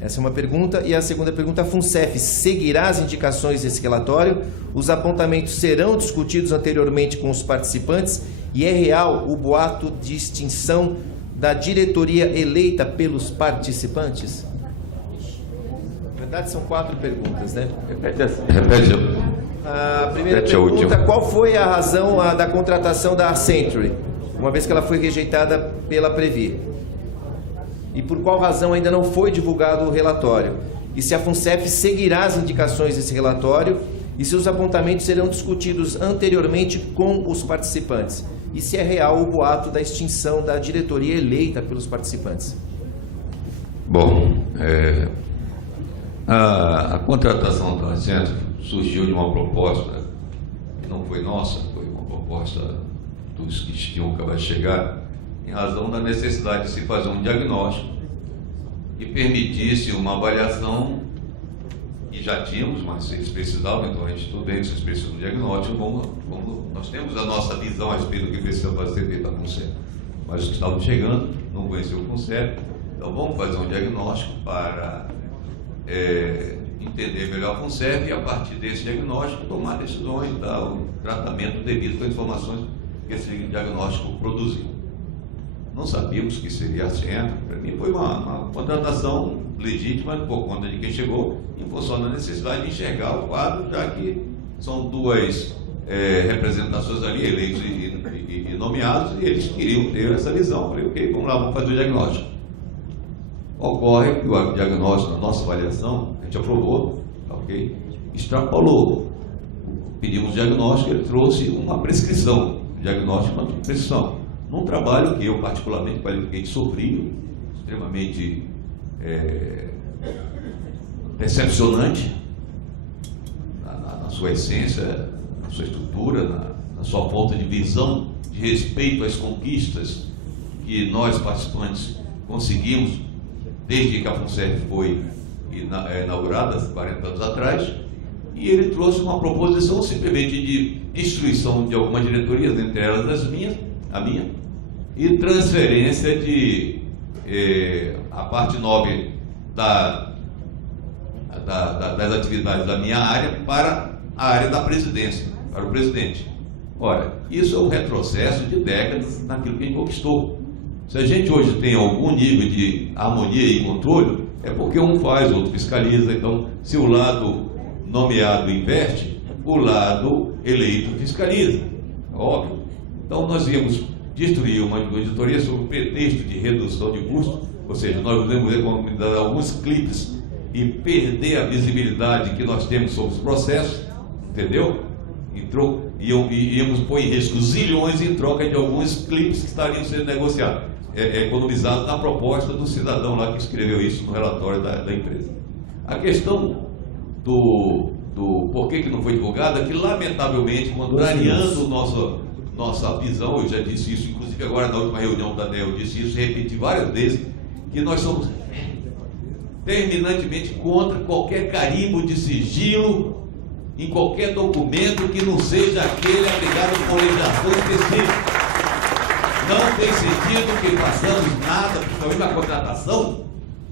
Essa é uma pergunta. E a segunda pergunta, a FUNCEF seguirá as indicações desse relatório? Os apontamentos serão discutidos anteriormente com os participantes? E é real o boato de extinção da diretoria eleita pelos participantes? Na verdade, são 4 perguntas, né? Repete. A primeira pergunta, qual foi a razão da contratação da Century, uma vez que ela foi rejeitada pela Previ? E por qual razão ainda não foi divulgado o relatório? E se a FUNCEF seguirá as indicações desse relatório? E se os apontamentos serão discutidos anteriormente com os participantes? E se é real o boato da extinção da diretoria eleita pelos participantes? Bom, a contratação da Centro surgiu de uma proposta que não foi nossa, foi uma proposta dos que tinham acabado de chegar, em razão da necessidade de se fazer um diagnóstico e permitisse uma avaliação, e já tínhamos, mas eles precisavam, então a gente tudo bem, vocês precisam de um diagnóstico, nós temos a nossa visão a respeito do que precisa fazer feito da FUNCEF, mas os que estavam chegando não conheciam o FUNCEF, então vamos fazer um diagnóstico para entender melhor a FUNCEF e a partir desse diagnóstico tomar decisões, dar o tratamento devido com as informações que esse diagnóstico produziu. Não sabíamos que seria a Centro. Para mim foi uma contratação legítima por conta de quem chegou, em função da necessidade de enxergar o quadro, já que são duas representações ali, eleitos e nomeados, e eles queriam ter essa visão. Falei, ok, vamos lá, vamos fazer o diagnóstico. Ocorre que o diagnóstico, na nossa avaliação, a gente aprovou, ok, extrapolou. Pedimos diagnóstico, ele trouxe uma prescrição, diagnóstico e uma prescrição. Num trabalho que eu particularmente qualifiquei de sofrido, extremamente decepcionante, na sua essência, na sua estrutura, na sua falta de visão, de respeito às conquistas que nós, participantes, conseguimos desde que a FUNSERV foi inaugurada, 40 anos atrás, e ele trouxe uma proposição simplesmente de destruição de algumas diretorias, entre elas a minha, e transferência de a parte nobre das atividades da minha área para a área da presidência, para o presidente. Ora, isso é um retrocesso de décadas naquilo que a gente conquistou. Se a gente hoje tem algum nível de harmonia e controle, é porque um faz, outro fiscaliza. Então, se o lado nomeado investe, o lado eleito fiscaliza. Óbvio. Então, nós íamos destruir uma auditoria sob o pretexto de redução de custo, ou seja, nós podemos recomendar alguns clipes e perder a visibilidade que nós temos sobre os processos, entendeu? Íamos pôr em risco zilhões em troca de alguns clipes que estariam sendo negociados, economizados na proposta do cidadão lá que escreveu isso no relatório da empresa. A questão do porquê que não foi divulgada, que lamentavelmente, contrariando nossa visão, eu já disse isso, inclusive agora na última reunião da ANEEL, eu disse isso, repeti várias vezes, que nós somos terminantemente contra qualquer carimbo de sigilo em qualquer documento que não seja aquele aplicado com legislação específica. Não tem sentido que façamos nada, principalmente na contratação,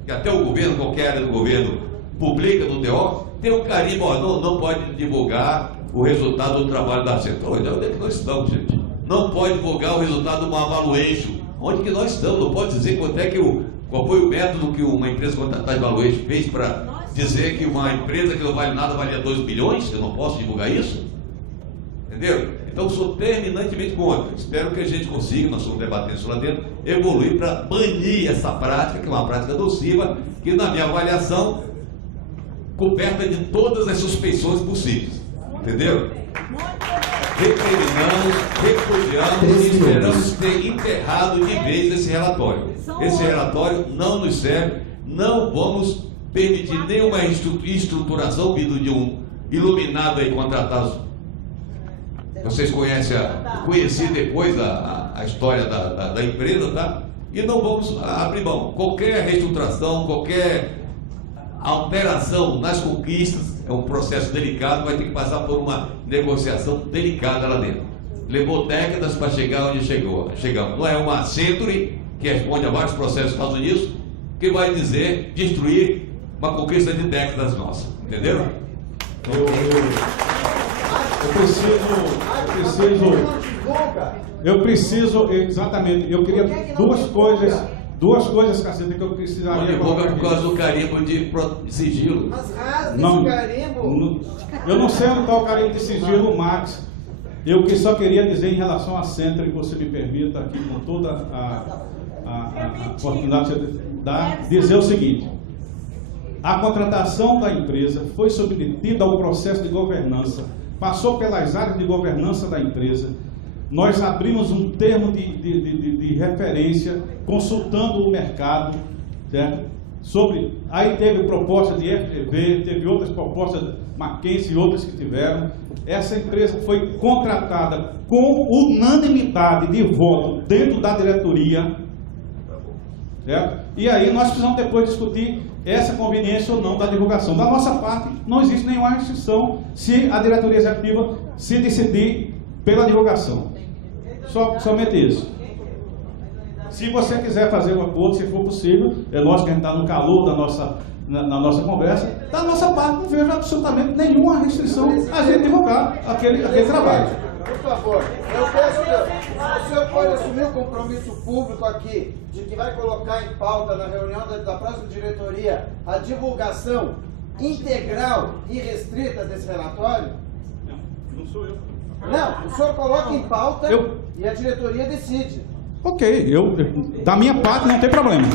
que até o governo, qualquer área do governo, publica no TO, tem um carimbo, não pode divulgar o resultado do trabalho da Central. Onde é que nós estamos, gente? Não pode divulgar o resultado de uma valuation. Onde que nós estamos? Não pode dizer qual foi o método que uma empresa contratada de valuation fez para dizer que uma empresa que não vale nada valia 2 bilhões? Eu não posso divulgar isso? Entendeu? Então, sou terminantemente contra. Espero que a gente consiga, nós estamos debatendo isso lá dentro, evoluir para banir essa prática, que é uma prática nociva, que na minha avaliação, coberta de todas as suspeições possíveis. Entendeu? Recriminamos, repudiamos e esperamos ter enterrado de vez esse relatório. Esse relatório não nos serve, não vamos permitir nenhuma estruturação vindo de um iluminado aí contratado. Vocês conheci depois a história da empresa, tá? E não vamos abrir mão. Qualquer reestruturação, qualquer alteração nas conquistas é um processo delicado, vai ter que passar por uma negociação delicada lá dentro. Levou décadas para chegar onde chegamos. Não é uma Century, que responde a vários processos dos Estados Unidos, que vai dizer destruir uma conquista de décadas nossa. Entenderam? Eu preciso, exatamente, eu queria duas coisas, Caceta, que eu precisaria... Não divulga por causa do carimbo de sigilo. Mas rasga esse carimbo. Eu não sei onde está o carimbo de sigilo, Max. Eu que só queria dizer em relação à Centro, que você me permita aqui com toda a oportunidade que você dá, dizer o seguinte: a contratação da empresa foi submetida ao processo de governança, passou pelas áreas de governança da empresa. Nós abrimos um termo de referência, consultando o mercado, certo? Aí teve proposta de FGV, teve outras propostas, Mackenzie e outras que tiveram. Essa empresa foi contratada com unanimidade de voto dentro da diretoria, certo? E aí nós precisamos depois discutir essa conveniência ou não da divulgação. Da nossa parte, não existe nenhuma restrição se a diretoria executiva se decidir pela divulgação. Somente isso. Se você quiser fazer um acordo, se for possível, é lógico que a gente está no calor na nossa conversa, da nossa parte não vejo absolutamente nenhuma restrição a gente divulgar aquele trabalho. Por favor, eu peço que o senhor pode assumir o compromisso público aqui de que vai colocar em pauta na reunião da próxima diretoria a divulgação integral e restrita desse relatório? Não sou eu. Não, o senhor coloca em pauta e a diretoria decide. Ok, da minha parte não tem problema.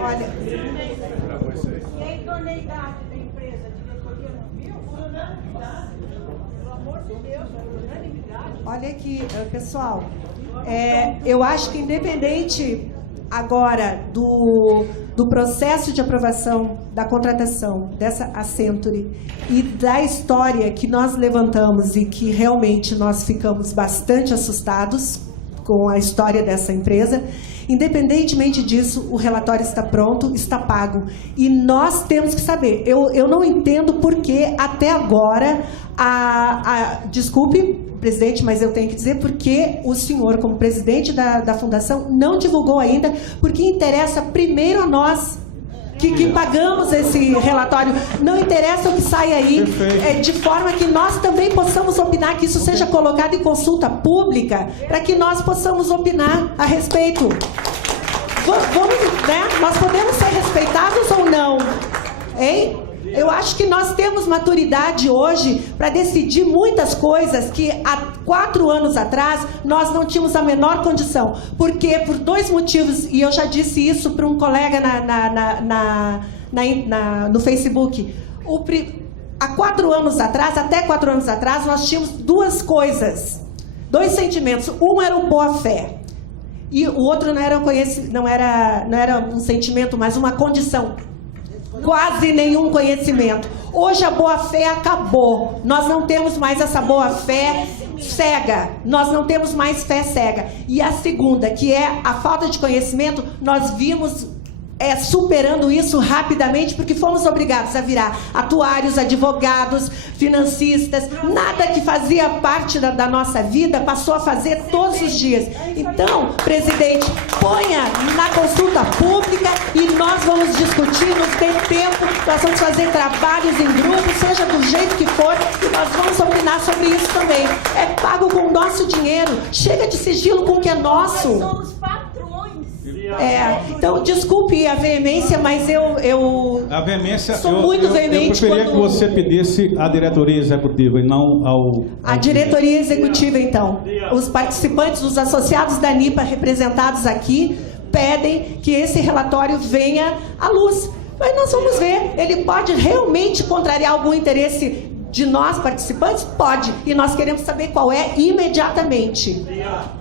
Olha, e a idoneidade da empresa, a diretoria não viu? Pelo amor de Deus, unanimidade. olha aqui, pessoal, eu acho que independente agora do processo de aprovação da contratação dessa Accenture e da história que nós levantamos e que realmente nós ficamos bastante assustados com a história dessa empresa, independentemente disso, o relatório está pronto, está pago. E nós temos que saber. Eu não entendo por que até agora, desculpe, presidente, mas eu tenho que dizer porque o senhor, como presidente da fundação, não divulgou ainda, porque interessa primeiro a nós, que pagamos esse relatório. Não interessa o que sai aí, de forma que nós também possamos opinar, que isso seja colocado em consulta pública, para que nós possamos opinar a respeito. Vamos, né? Nós podemos ser respeitados ou não? Hein? Eu acho que nós temos maturidade hoje para decidir muitas coisas que há 4 anos atrás nós não tínhamos a menor condição. Porque por 2 motivos, e eu já disse isso para um colega no Facebook. Até 4 anos atrás, nós tínhamos 2 coisas, 2 sentimentos. Um era o boa-fé. E o outro não era um sentimento, mas uma condição. Quase nenhum conhecimento. Hoje a boa-fé acabou. Nós não temos mais essa boa-fé cega. Nós não temos mais fé cega. E a segunda, que é a falta de conhecimento, nós vimos superando isso rapidamente, porque fomos obrigados a virar atuários, advogados, financistas. Nada que fazia parte da nossa vida passou a fazer todos os dias. Então, presidente, ponha na consulta pública e nós vamos discutir, nos tem tempo, nós vamos fazer trabalhos em grupo, seja do jeito que for, e nós vamos opinar sobre isso também. É pago com o nosso dinheiro. Chega de sigilo com o que é nosso. Nós somos patrões. Então, desculpe a veemência, mas A veemência, sou muito veemente. Eu preferia que você pedisse à diretoria executiva e não A diretoria executiva, então. Os participantes, os associados da NIPA representados aqui, pedem que esse relatório venha à luz. Mas nós vamos ver. Ele pode realmente contrariar algum interesse de nós, participantes? Pode. E nós queremos saber qual é imediatamente.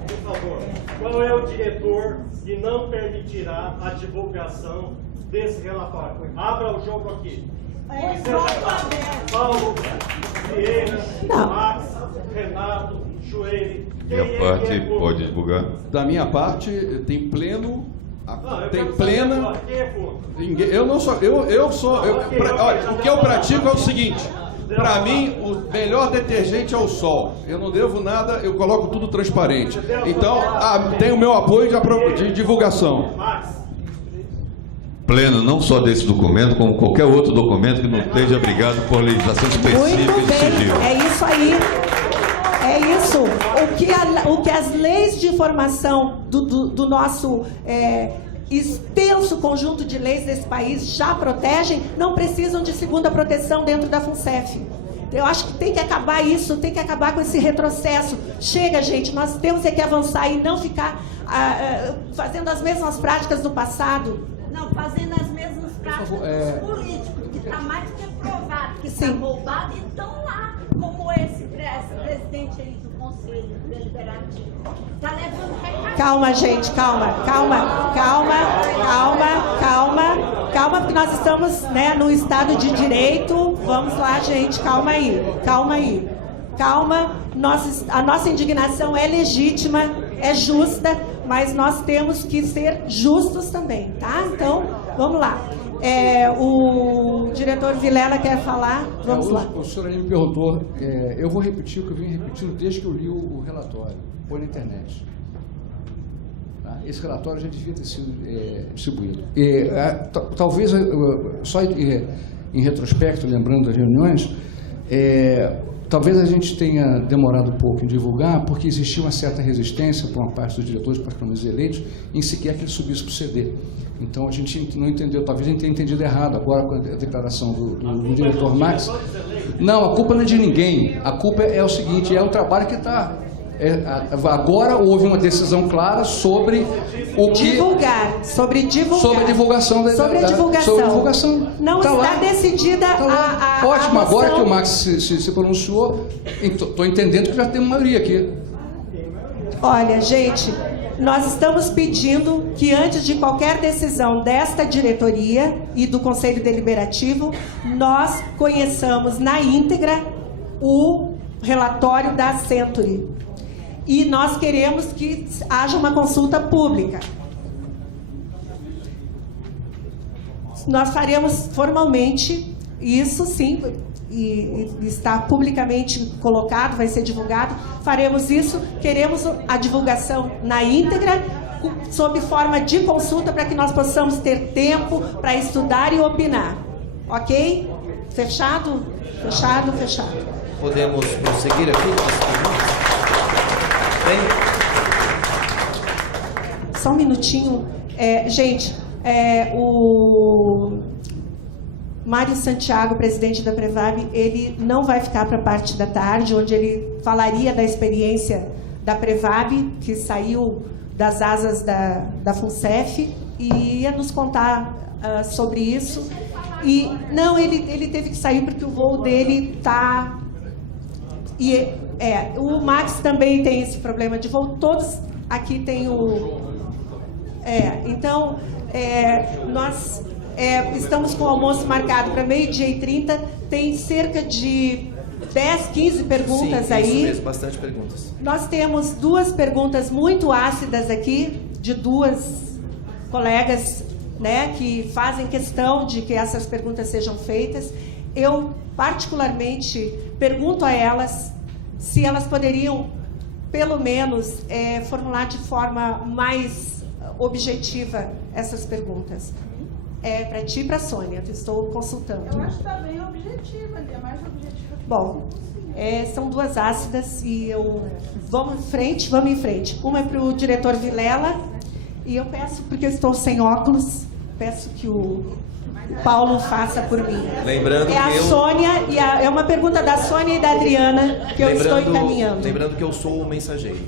Por favor, qual é o diretor que não permitirá a divulgação desse relatório? Abra o jogo aqui. Paulo, Vieira, Max, Renato, Joelho. Minha parte pode divulgar. Da minha parte, tem pleno. Tem plena. Eu não sou. Olha, o que eu pratico é o seguinte. Para mim, o melhor detergente é o sol. Eu não devo nada, eu coloco tudo transparente. Então, tem o meu apoio de divulgação. Pleno, não só desse documento, como qualquer outro documento que não esteja abrigado por legislação específica Muito de sigilo. bem, é isso aí. É isso. O que as leis de informação do nosso extenso conjunto de leis desse país já protegem, não precisam de segunda proteção dentro da FUNCEF. Eu acho que tem que acabar isso, tem que acabar com esse retrocesso. Chega, gente, nós temos que avançar e não ficar fazendo as mesmas práticas do passado. Não, fazendo as mesmas práticas dos políticos, que está mais que provado que está roubado, e estão lá, como esse presidente aí do Conselho Deliberativo. Está levando recado. Calma, gente, calma, porque nós estamos, né, no Estado de Direito. Vamos lá, gente, calma aí. Calma, a nossa indignação é legítima, é justa, mas nós temos que ser justos também, tá? Então, vamos lá. O diretor Vilela quer falar? Vamos lá. O senhor ali me perguntou, eu vou repetir o que eu vim repetindo desde que eu li o relatório, por internet. Tá? Esse relatório já devia ter sido distribuído. Talvez, só em retrospecto, lembrando as reuniões, talvez a gente tenha demorado um pouco em divulgar, porque existia uma certa resistência por uma parte dos diretores, particularmente eleitos, em sequer que ele subisse para o CD. Então a gente não entendeu, talvez a gente tenha entendido errado agora com a declaração do diretor Max. Não, a culpa não é de ninguém. A culpa é o seguinte, é o trabalho que está... agora houve uma decisão clara sobre o que... Divulgar, sobre divulgar. Sobre a divulgação. Sobre a divulgação. Sobre a divulgação. Não tá está lá, decidida tá lá. Ótimo, a agora que o Max se pronunciou, estou entendendo que já tem maioria aqui. Olha, gente, nós estamos pedindo que antes de qualquer decisão desta diretoria e do Conselho Deliberativo, nós conheçamos na íntegra o relatório da Century. E nós queremos que haja uma consulta pública. Nós faremos formalmente isso, sim, e está publicamente colocado, vai ser divulgado. Faremos isso, queremos a divulgação na íntegra, sob forma de consulta, para que nós possamos ter tempo para estudar e opinar. Ok? Fechado? Fechado, fechado. Podemos prosseguir aqui? Bem? Só um minutinho. Gente, o Mário Santiago, presidente da Prevab, ele não vai ficar para a parte da tarde, onde ele falaria da experiência da Prevab, que saiu das asas da FUNCEF, e ia nos contar sobre isso. E não, ele teve que sair porque o voo dele está... o Max também tem esse problema de voo, todos aqui têm o... Então, nós estamos com o almoço marcado para 12h30, tem cerca de 10, 15 perguntas. Sim, aí. Isso mesmo, bastante perguntas. Nós temos 2 perguntas muito ácidas aqui, de 2 colegas, né, que fazem questão de que essas perguntas sejam feitas. Eu, particularmente, pergunto a elas se elas poderiam, pelo menos, formular de forma mais objetiva essas perguntas. Para ti e para a Sônia, eu estou consultando. Eu acho que está bem objetiva, é mais objetiva. Bom, são 2 ácidas e vamos em frente. Uma é para o diretor Vilela, e eu peço, porque eu estou sem óculos, peço que o Paulo faça por mim. Lembrando que Sônia, é uma pergunta da Sônia e da Adriana que eu estou encaminhando. Lembrando que eu sou o mensageiro.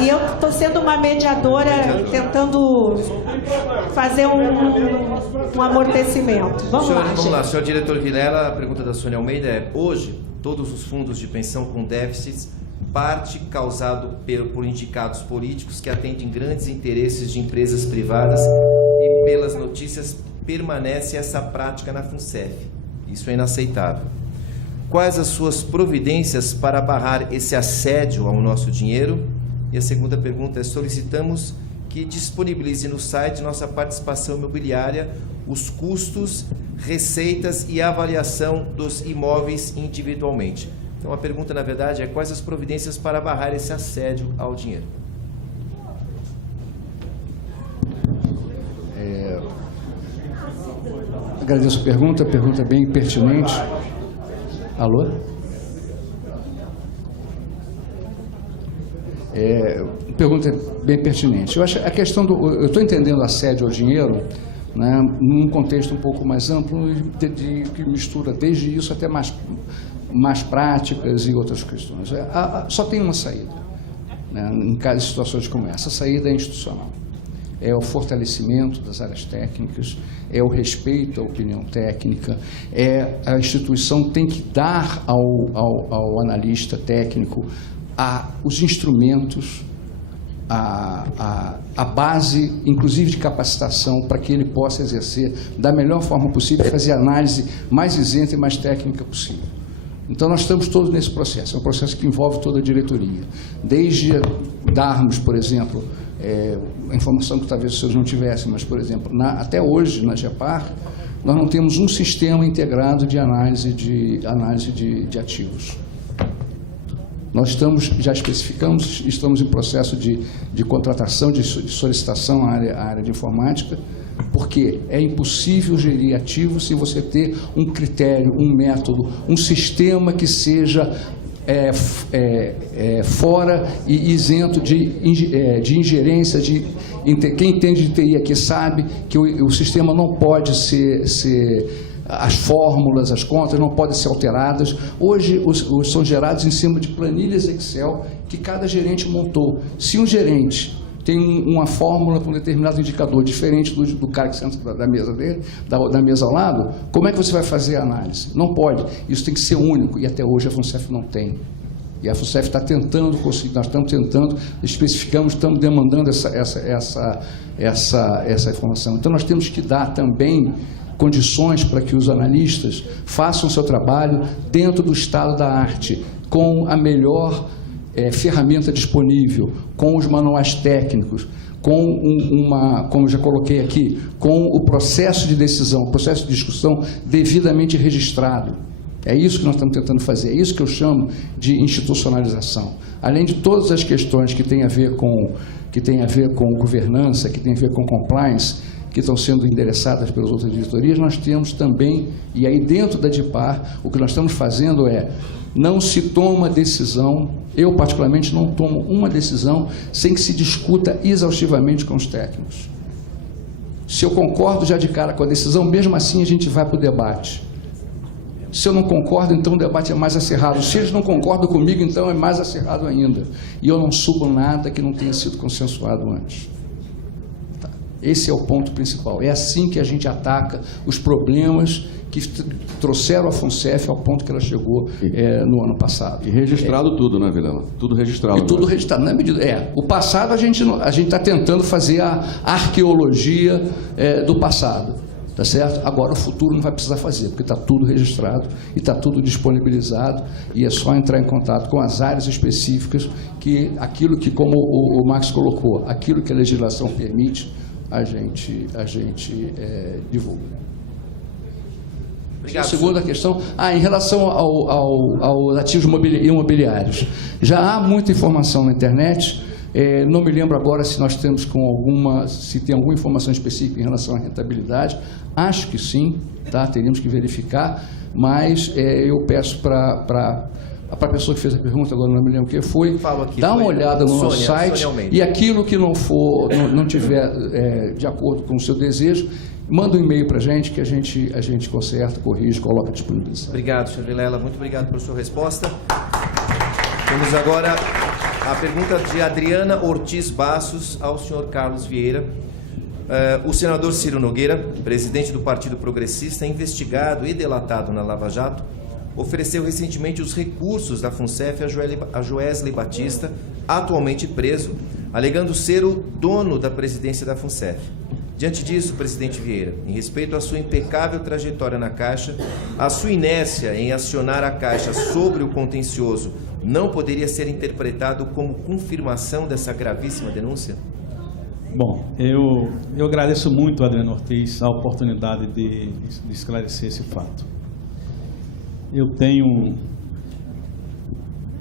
E eu estou sendo uma mediadora, tentando fazer um amortecimento. Vamos lá, senhor diretor Vilela, a pergunta da Sônia Almeida é: hoje, todos os fundos de pensão com déficits, parte causado por indicados políticos que atendem grandes interesses de empresas privadas, e pelas notícias permanece essa prática na FUNCEF. Isso é inaceitável. Quais as suas providências para barrar esse assédio ao nosso dinheiro? E a segunda pergunta é: solicitamos que disponibilize no site nossa participação imobiliária, os custos, receitas e avaliação dos imóveis individualmente. Então a pergunta, na verdade, é: quais as providências para barrar esse assédio ao dinheiro? Agradeço a pergunta bem pertinente. Alô? Pergunta bem pertinente. Eu acho a questão eu estou entendendo assédio ao dinheiro, né, num contexto um pouco mais amplo, que mistura desde isso até mais práticas e outras questões. Só tem uma saída, né, em caso de situações como essa. A saída é institucional. É o fortalecimento das áreas técnicas, é o respeito à opinião técnica, a instituição tem que dar ao analista técnico os instrumentos, a base, inclusive de capacitação, para que ele possa exercer da melhor forma possível e fazer a análise mais isenta e mais técnica possível. Então, nós estamos todos nesse processo. É um processo que envolve toda a diretoria. Desde darmos, por exemplo, a informação que talvez os senhores não tivessem, mas, por exemplo, até hoje, na GEPAR, nós não temos um sistema integrado de análise de ativos. Nós já especificamos, estamos em processo de contratação, de solicitação à área de informática, Porque é impossível gerir ativos se você ter um critério, um método, um sistema que seja fora e isento de ingerência. Quem entende de TI aqui sabe que o sistema não pode ser as fórmulas, as contas não podem ser alteradas. Hoje são gerados em cima de planilhas Excel que cada gerente montou. Se um gerente tem uma fórmula com um determinado indicador diferente do cara que senta da mesa dele, da mesa ao lado, como é que você vai fazer a análise? Não pode. Isso tem que ser único, e até hoje a FUNCEF não tem. E a FUNCEF está tentando conseguir, nós estamos tentando, especificamos, estamos demandando essa informação. Então nós temos que dar também condições para que os analistas façam o seu trabalho dentro do estado da arte, com a melhor ferramenta disponível, com os manuais técnicos, como eu já coloquei aqui, com o processo de decisão, o processo de discussão devidamente registrado. É isso que nós estamos tentando fazer, é isso que eu chamo de institucionalização. Além de todas as questões que têm a ver com governança, que têm a ver com compliance, que estão sendo endereçadas pelas outras diretorias, nós temos também, e aí dentro da DIPAR, o que nós estamos fazendo não se toma decisão, eu particularmente não tomo uma decisão sem que se discuta exaustivamente com os técnicos. Se eu concordo já de cara com a decisão, mesmo assim a gente vai para o debate. Se eu não concordo, então o debate é mais acirrado. Se eles não concordam comigo, então é mais acirrado ainda. E eu não subo nada que não tenha sido consensuado antes. Tá. Esse é o ponto principal. É assim que a gente ataca os problemas que trouxeram a FUNCEF ao ponto que ela chegou no ano passado. E registrado tudo, né, Vilela? Tudo registrado. E tudo registrado. Na medida, o passado a gente está tentando fazer a arqueologia do passado. Tá certo? Agora o futuro não vai precisar fazer, porque está tudo registrado e está tudo disponibilizado, e é só entrar em contato com as áreas específicas que aquilo que, como o Max colocou, aquilo que a legislação permite, a gente divulga. Obrigado. A segunda questão, em relação aos ativos imobiliários, já há muita informação na internet. Não me lembro agora se nós temos se tem alguma informação específica em relação à rentabilidade. Acho que sim, tá? Teríamos que verificar, mas eu peço para a pessoa que fez a pergunta, agora não me lembro o que foi, dar uma olhada no nosso site, e aquilo que não tiver de acordo com o seu desejo, manda um e-mail para a gente, que a gente conserta, corrige, coloca à disposição. Obrigado, senhor Vilela. Muito obrigado pela sua resposta. Temos agora a pergunta de Adriana Ortiz Bassos ao senhor Carlos Vieira. O senador Ciro Nogueira, presidente do Partido Progressista, investigado e delatado na Lava Jato, ofereceu recentemente os recursos da FUNCEF a Joesley Batista, atualmente preso, alegando ser o dono da presidência da FUNCEF. Diante disso, presidente Vieira, em respeito à sua impecável trajetória na Caixa, a sua inércia em acionar a Caixa sobre o contencioso não poderia ser interpretado como confirmação dessa gravíssima denúncia? Bom, eu agradeço muito, Adriano Ortiz, a oportunidade de esclarecer esse fato. Eu tenho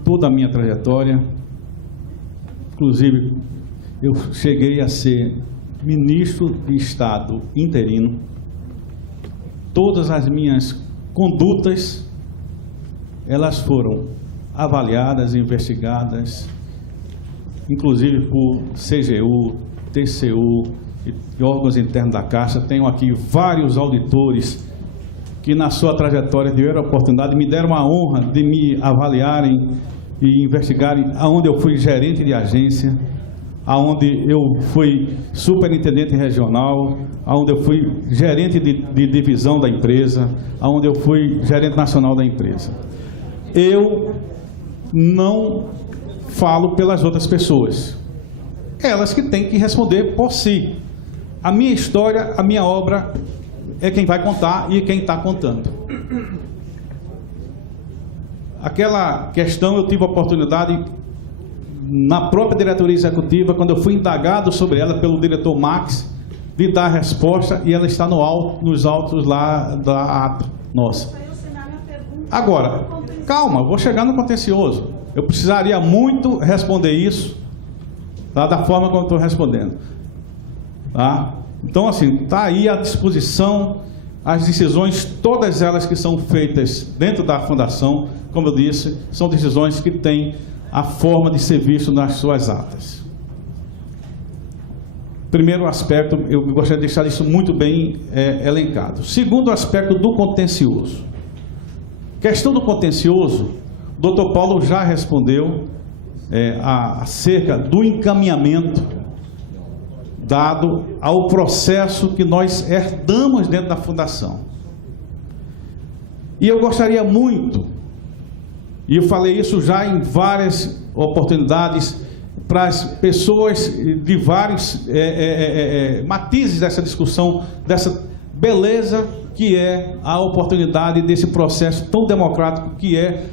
toda a minha trajetória, inclusive eu cheguei a ser ministro de Estado interino. Todas as minhas condutas, elas foram avaliadas, investigadas, inclusive por CGU, TCU e órgãos internos da Caixa. Tenho aqui vários auditores que na sua trajetória tiveram a oportunidade, me deram a honra de me avaliarem e investigarem aonde eu fui gerente de agência, aonde eu fui superintendente regional, aonde eu fui gerente de divisão da empresa, aonde eu fui gerente nacional da empresa. Eu não falo pelas outras pessoas. Elas que têm que responder por si. A minha história, a minha obra é quem vai contar e quem está contando. Aquela questão eu tive a oportunidade na própria diretoria executiva, quando eu fui indagado sobre ela pelo diretor Max, de dar a resposta, e ela está nos autos lá da ata nossa. Agora, calma, vou chegar no contencioso. Eu precisaria muito responder isso, tá, da forma como estou respondendo. Tá? Então, assim, está aí à disposição as decisões, todas elas que são feitas dentro da Fundação, como eu disse, são decisões que têm a forma de ser visto nas suas atas. Primeiro aspecto, eu gostaria de deixar isso muito bem elencado. Segundo aspecto do contencioso. Questão do contencioso, o doutor Paulo já respondeu acerca do encaminhamento dado ao processo que nós herdamos dentro da Fundação. E eu gostaria muito, e eu falei isso já em várias oportunidades, para as pessoas de vários matizes dessa discussão, dessa beleza que é a oportunidade desse processo tão democrático que é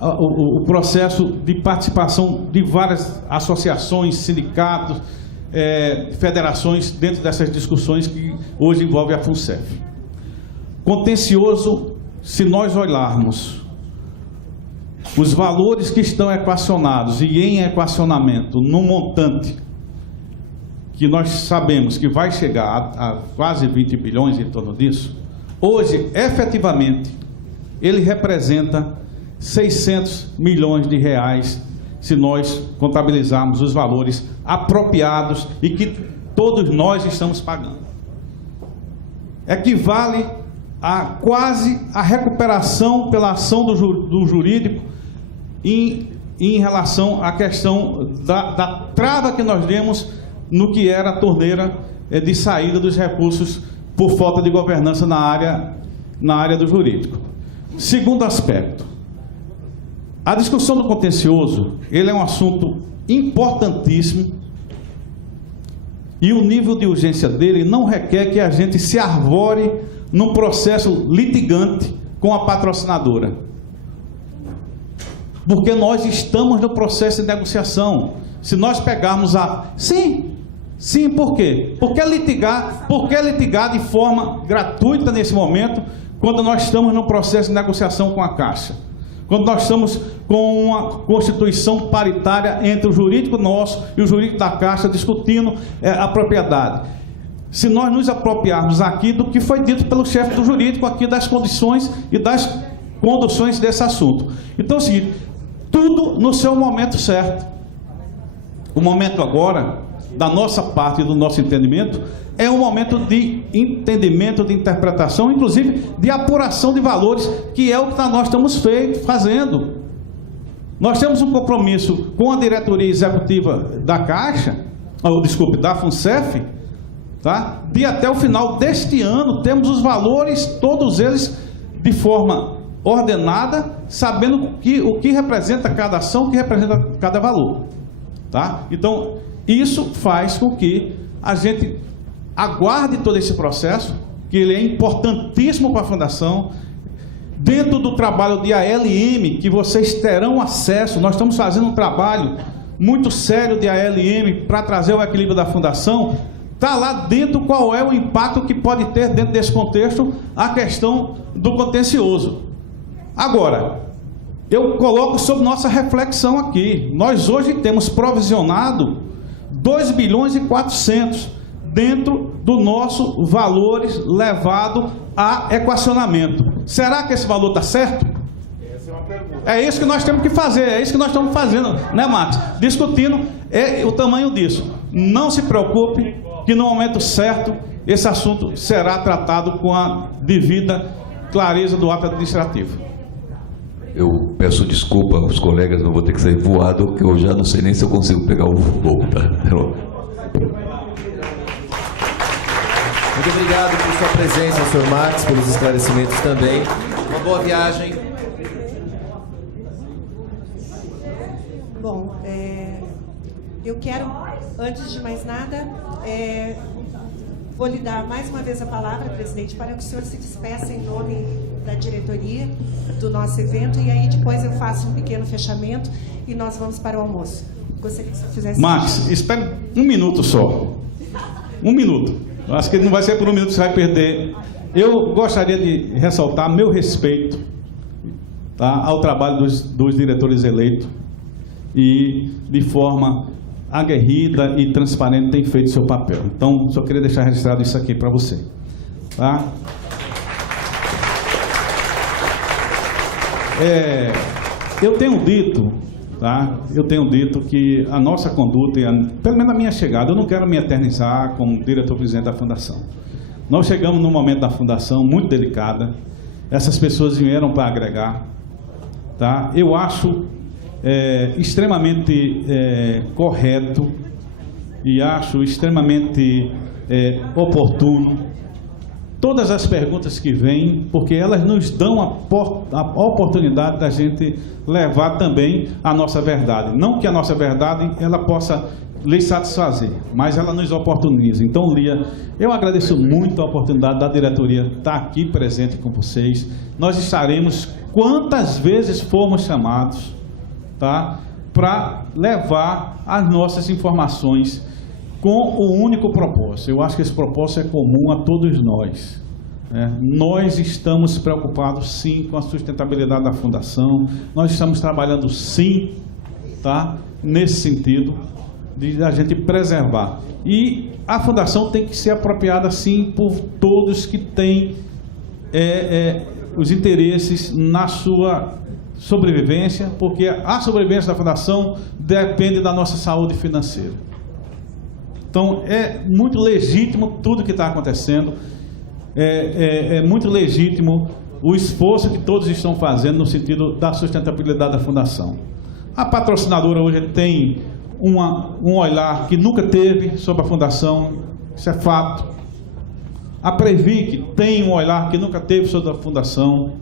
o processo de participação de várias associações, sindicatos, federações dentro dessas discussões que hoje envolvem a FUNCEF. Contencioso, se nós olharmos os valores que estão equacionados e em equacionamento no montante que nós sabemos que vai chegar a quase 20 bilhões em torno disso, hoje, efetivamente, ele representa 600 milhões de reais se nós contabilizarmos os valores apropriados e que todos nós estamos pagando. Equivale a quase a recuperação pela ação do jurídico em relação à questão da trava que nós demos no que era a torneira de saída dos recursos por falta de governança na área do jurídico. Segundo aspecto, a discussão do contencioso, ele é um assunto importantíssimo e o nível de urgência dele não requer que a gente se arvore num processo litigante com a patrocinadora. Porque nós estamos no processo de negociação. Se nós pegarmos Sim, por quê? Por que litigar de forma gratuita nesse momento, quando nós estamos no processo de negociação com a Caixa? Quando nós estamos com uma constituição paritária entre o jurídico nosso e o jurídico da Caixa discutindo a propriedade. Se nós nos apropriarmos aqui do que foi dito pelo chefe do jurídico aqui das condições e das conduções desse assunto. Então é o seguinte, tudo no seu momento certo. O momento agora, da nossa parte e do nosso entendimento, é um momento de entendimento, de interpretação, inclusive de apuração de valores, que é o que nós estamos fazendo. Nós temos um compromisso com a diretoria executiva da Caixa, da FUNCEF, tá? De até o final deste ano, temos os valores, todos eles, de forma ordenada, sabendo o que representa cada ação, o que representa cada valor. Tá? Então, isso faz com que a gente aguarde todo esse processo, que ele é importantíssimo para a Fundação. Dentro do trabalho de ALM, que vocês terão acesso, nós estamos fazendo um trabalho muito sério de ALM para trazer o equilíbrio da Fundação. Está lá dentro qual é o impacto que pode ter dentro desse contexto a questão do contencioso. Agora, eu coloco sobre nossa reflexão aqui. Nós hoje temos provisionado 2 bilhões e 400 dentro do nosso valores levado a equacionamento. Será que esse valor está certo? Essa é uma pergunta. É isso que nós temos que fazer, é isso que nós estamos fazendo, né, Marcos? Discutindo o tamanho disso. Não se preocupe que no momento certo esse assunto será tratado com a devida clareza do ato administrativo. Eu peço desculpa aos colegas, não vou ter que sair voado, porque eu já não sei nem se eu consigo pegar o voo. Tá? Muito obrigado por sua presença, Sr. Marcos, pelos esclarecimentos também. Uma boa viagem. Bom, eu quero, antes de mais nada, vou lhe dar mais uma vez a palavra, presidente, para que o senhor se despeça em nome da diretoria do nosso evento, e aí depois eu faço um pequeno fechamento e nós vamos para o almoço. Gostaria que o senhor fizesse... Max, espere um minuto só. Um minuto. Eu acho que não vai ser por um minuto que você vai perder. Eu gostaria de ressaltar meu respeito, tá, ao trabalho dos diretores eleitos e de forma aguerrida e transparente tem feito seu papel. Então, só queria deixar registrado isso aqui para você. Tá? Eu tenho dito, tá? Eu tenho dito que a nossa conduta, pelo menos a minha chegada, eu não quero me eternizar como diretor-presidente da Fundação. Nós chegamos num momento da Fundação muito delicada, essas pessoas vieram para agregar, tá? Eu acho extremamente correto e acho extremamente oportuno todas as perguntas que vêm, porque elas nos dão a oportunidade da gente levar também a nossa verdade. Não que a nossa verdade ela possa lhe satisfazer, mas ela nos oportuniza. Então, Lia, eu agradeço muito a oportunidade da diretoria estar aqui presente com vocês. Nós estaremos quantas vezes formos chamados, tá, para levar as nossas informações com o único propósito. Eu acho que esse propósito é comum a todos nós. Nós estamos preocupados, sim, com a sustentabilidade da Fundação. Nós estamos trabalhando, sim, tá, nesse sentido de a gente preservar. E a Fundação tem que ser apropriada, sim, por todos que têm os interesses na sua sobrevivência, porque a sobrevivência da Fundação depende da nossa saúde financeira. Então, é muito legítimo tudo que está acontecendo, é muito legítimo o esforço que todos estão fazendo no sentido da sustentabilidade da Fundação. A patrocinadora hoje tem um olhar que nunca teve sobre a Fundação, isso é fato. A Previc tem um olhar que nunca teve sobre a Fundação.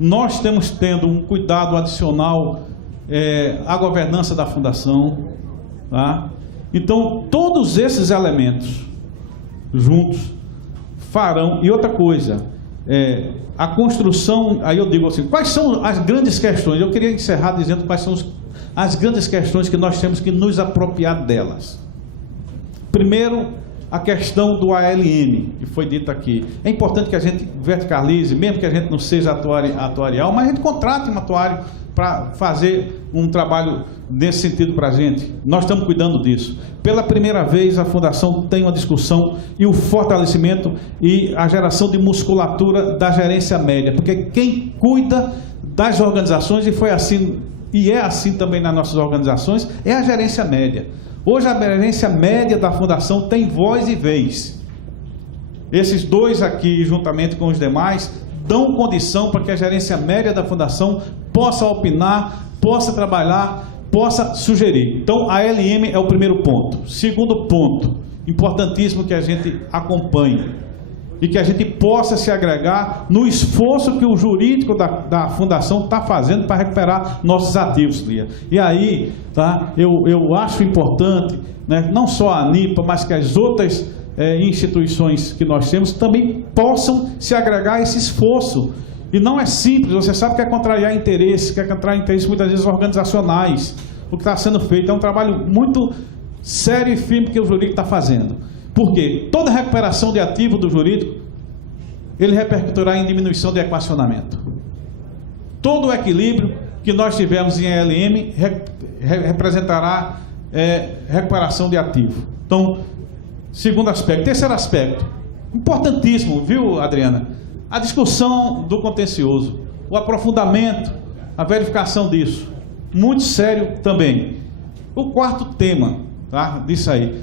Nós temos tendo um cuidado adicional à governança da Fundação, tá? Então, todos esses elementos juntos farão. E outra coisa, a construção, aí eu digo assim, quais são as grandes questões? Eu queria encerrar dizendo quais são as grandes questões que nós temos que nos apropriar delas. Primeiro, a questão do ALM, que foi dito aqui. É importante que a gente verticalize, mesmo que a gente não seja atuarial, mas a gente contrate um atuário para fazer um trabalho nesse sentido para a gente. Nós estamos cuidando disso. Pela primeira vez, a Fundação tem uma discussão e o fortalecimento e a geração de musculatura da gerência média, porque quem cuida das organizações, e foi assim, e é assim também nas nossas organizações, é a gerência média. Hoje a gerência média da Fundação tem voz e vez. Esses dois aqui, juntamente com os demais, dão condição para que a gerência média da Fundação possa opinar, possa trabalhar, possa sugerir. Então, a LM é o primeiro ponto. Segundo ponto, importantíssimo que a gente acompanhe e que a gente possa se agregar no esforço que o jurídico da Fundação está fazendo para recuperar nossos ativos, Lia. E aí, tá, eu acho importante, né, não só a ANIPA, mas que as outras instituições que nós temos também possam se agregar a esse esforço. E não é simples, você sabe que é contrariar interesses, muitas vezes organizacionais. O que está sendo feito é um trabalho muito sério e firme que o jurídico está fazendo. Por quê? Toda recuperação de ativo do jurídico, ele repercutirá em diminuição de equacionamento. Todo o equilíbrio que nós tivemos em ALM representará recuperação de ativo. Então, segundo aspecto. Terceiro aspecto, importantíssimo, viu, Adriana? A discussão do contencioso, o aprofundamento, a verificação disso. Muito sério também. O quarto tema, tá, disso aí.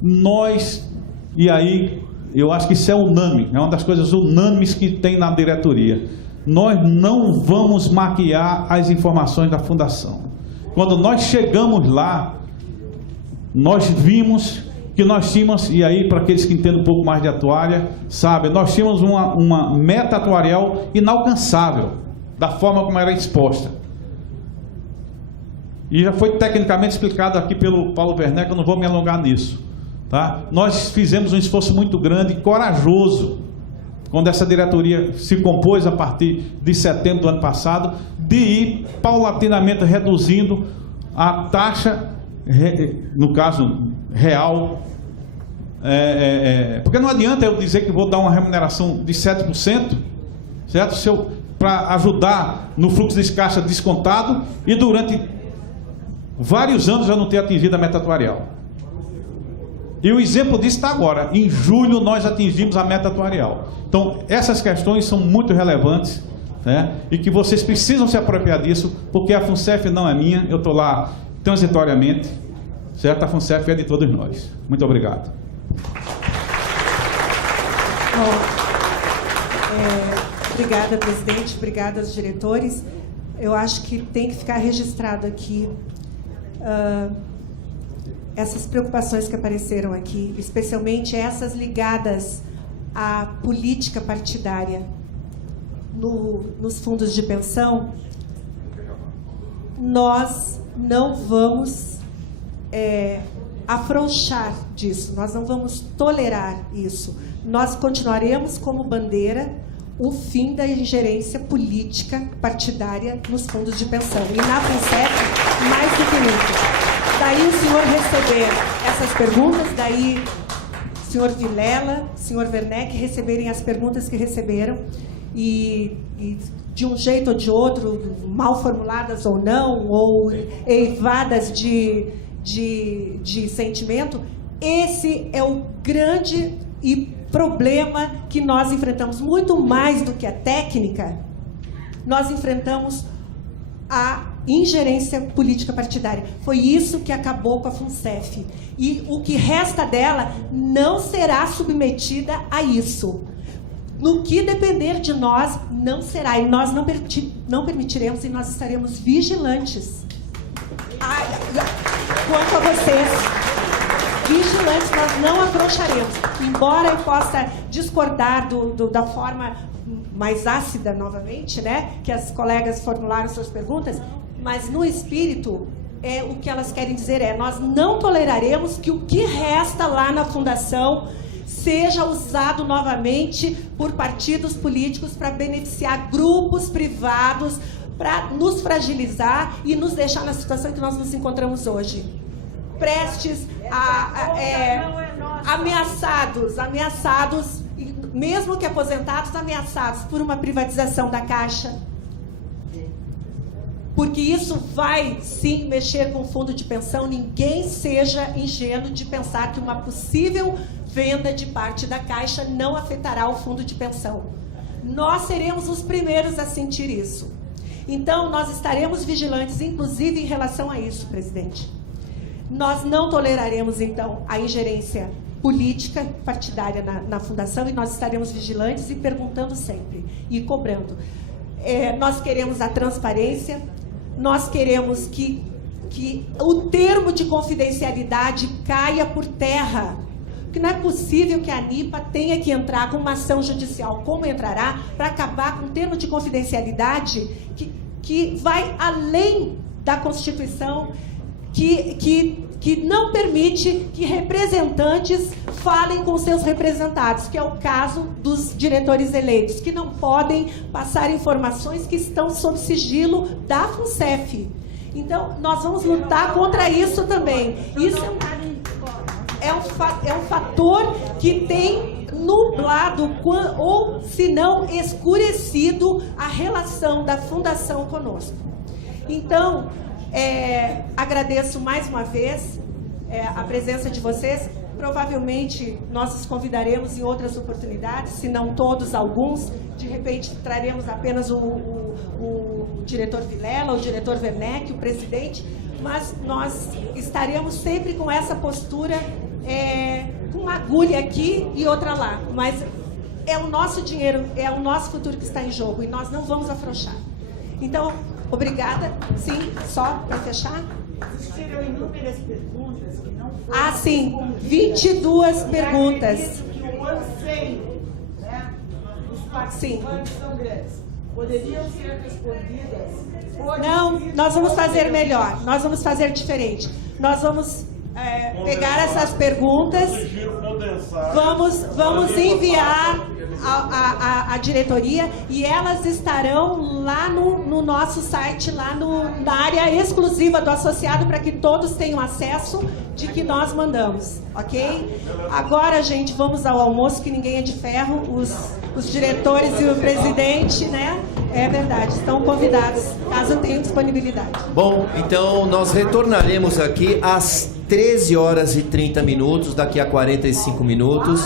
Nós, e aí, eu acho que isso é unânime, é uma das coisas unânimes que tem na diretoria. Nós não vamos maquiar as informações da Fundação. Quando nós chegamos lá, nós vimos que nós tínhamos, e aí para aqueles que entendem um pouco mais de atuária, sabem, nós tínhamos uma meta atuarial inalcançável, da forma como era exposta. E já foi tecnicamente explicado aqui pelo Paulo Werneck, eu não vou me alongar nisso. Tá? Nós fizemos um esforço muito grande e corajoso, quando essa diretoria se compôs a partir de setembro do ano passado, de ir paulatinamente reduzindo a taxa, no caso real, porque não adianta eu dizer que vou dar uma remuneração de 7%, certo? Para ajudar no fluxo de caixa descontado, e durante vários anos eu não ter atingido a meta atuarial. E o exemplo disso está agora. Em julho nós atingimos a meta atuarial. Então, essas questões são muito relevantes, né? E que vocês precisam se apropriar disso, porque a FUNCEF não é minha, eu estou lá transitoriamente, certo? A FUNCEF é de todos nós. Muito obrigado. Obrigada, presidente. Obrigada aos diretores. Eu acho que tem que ficar registrado aqui essas preocupações que apareceram aqui, especialmente essas ligadas à política partidária nos fundos de pensão. Nós não vamos afrouxar disso, nós não vamos tolerar isso. Nós continuaremos como bandeira o fim da ingerência política partidária nos fundos de pensão. E na FUNCEF, mais do que nunca. Daí o senhor receber essas perguntas, daí o senhor Vilela, o senhor Werneck receberem as perguntas que receberam e de um jeito ou de outro, mal formuladas ou não, ou eivadas de sentimento, esse é o grande problema que nós enfrentamos. Muito mais do que a técnica, nós enfrentamos a ingerência política partidária. Foi isso que acabou com a FUNCEF. E o que resta dela não será submetida a isso. No que depender de nós, não será. E nós não permitiremos, e nós estaremos vigilantes quanto a vocês. Vigilantes, nós não afrouxaremos. Embora eu possa discordar da forma mais ácida, novamente, né, que as colegas formularam suas perguntas, mas no espírito, o que elas querem dizer nós não toleraremos que o que resta lá na fundação seja usado novamente por partidos políticos para beneficiar grupos privados, para nos fragilizar e nos deixar na situação em que nós nos encontramos hoje. Prestes ameaçados, mesmo que aposentados, ameaçados por uma privatização da Caixa. Porque isso vai, sim, mexer com o fundo de pensão. Ninguém seja ingênuo de pensar que uma possível venda de parte da Caixa não afetará o fundo de pensão. Nós seremos os primeiros a sentir isso. Então, nós estaremos vigilantes, inclusive, em relação a isso, presidente. Nós não toleraremos, então, a ingerência política partidária na fundação, e nós estaremos vigilantes e perguntando sempre, e cobrando. Nós queremos a transparência, nós queremos que o termo de confidencialidade caia por terra, porque não é possível que a ANIPA tenha que entrar com uma ação judicial, como entrará, para acabar com o termo de confidencialidade que vai além da Constituição, que não permite que representantes falem com seus representados, que é o caso dos diretores eleitos, que não podem passar informações que estão sob sigilo da FUNCEF. Então, nós vamos lutar contra isso também. Isso é um fator que tem nublado, ou, se não, escurecido a relação da Fundação conosco. Então, agradeço mais uma vez a presença de vocês. Provavelmente nós os convidaremos em outras oportunidades, se não todos, alguns. De repente traremos apenas o diretor Vilela, o diretor Werneck, o presidente, mas nós estaremos sempre com essa postura, com uma agulha aqui e outra lá. Mas é o nosso dinheiro, é o nosso futuro que está em jogo, e nós não vamos afrouxar. Então, obrigada. Sim, só para fechar. Existiram inúmeras perguntas que não foram sim, 22 perguntas. Que o anseio, né, dos participantes são grandes. Poderiam ser respondidas? Não, nós vamos fazer melhor, nós vamos fazer diferente. Nós vamos pegar essas perguntas, vamos enviar a diretoria, e elas estarão lá no nosso site, lá na área exclusiva do associado, para que todos tenham acesso de que nós mandamos, ok? Agora, gente, vamos ao almoço, que ninguém é de ferro, os diretores e o presidente, né? É verdade, estão convidados, caso tenham disponibilidade. Bom, então nós retornaremos aqui às 13 horas e 30 minutos, daqui a 45 minutos.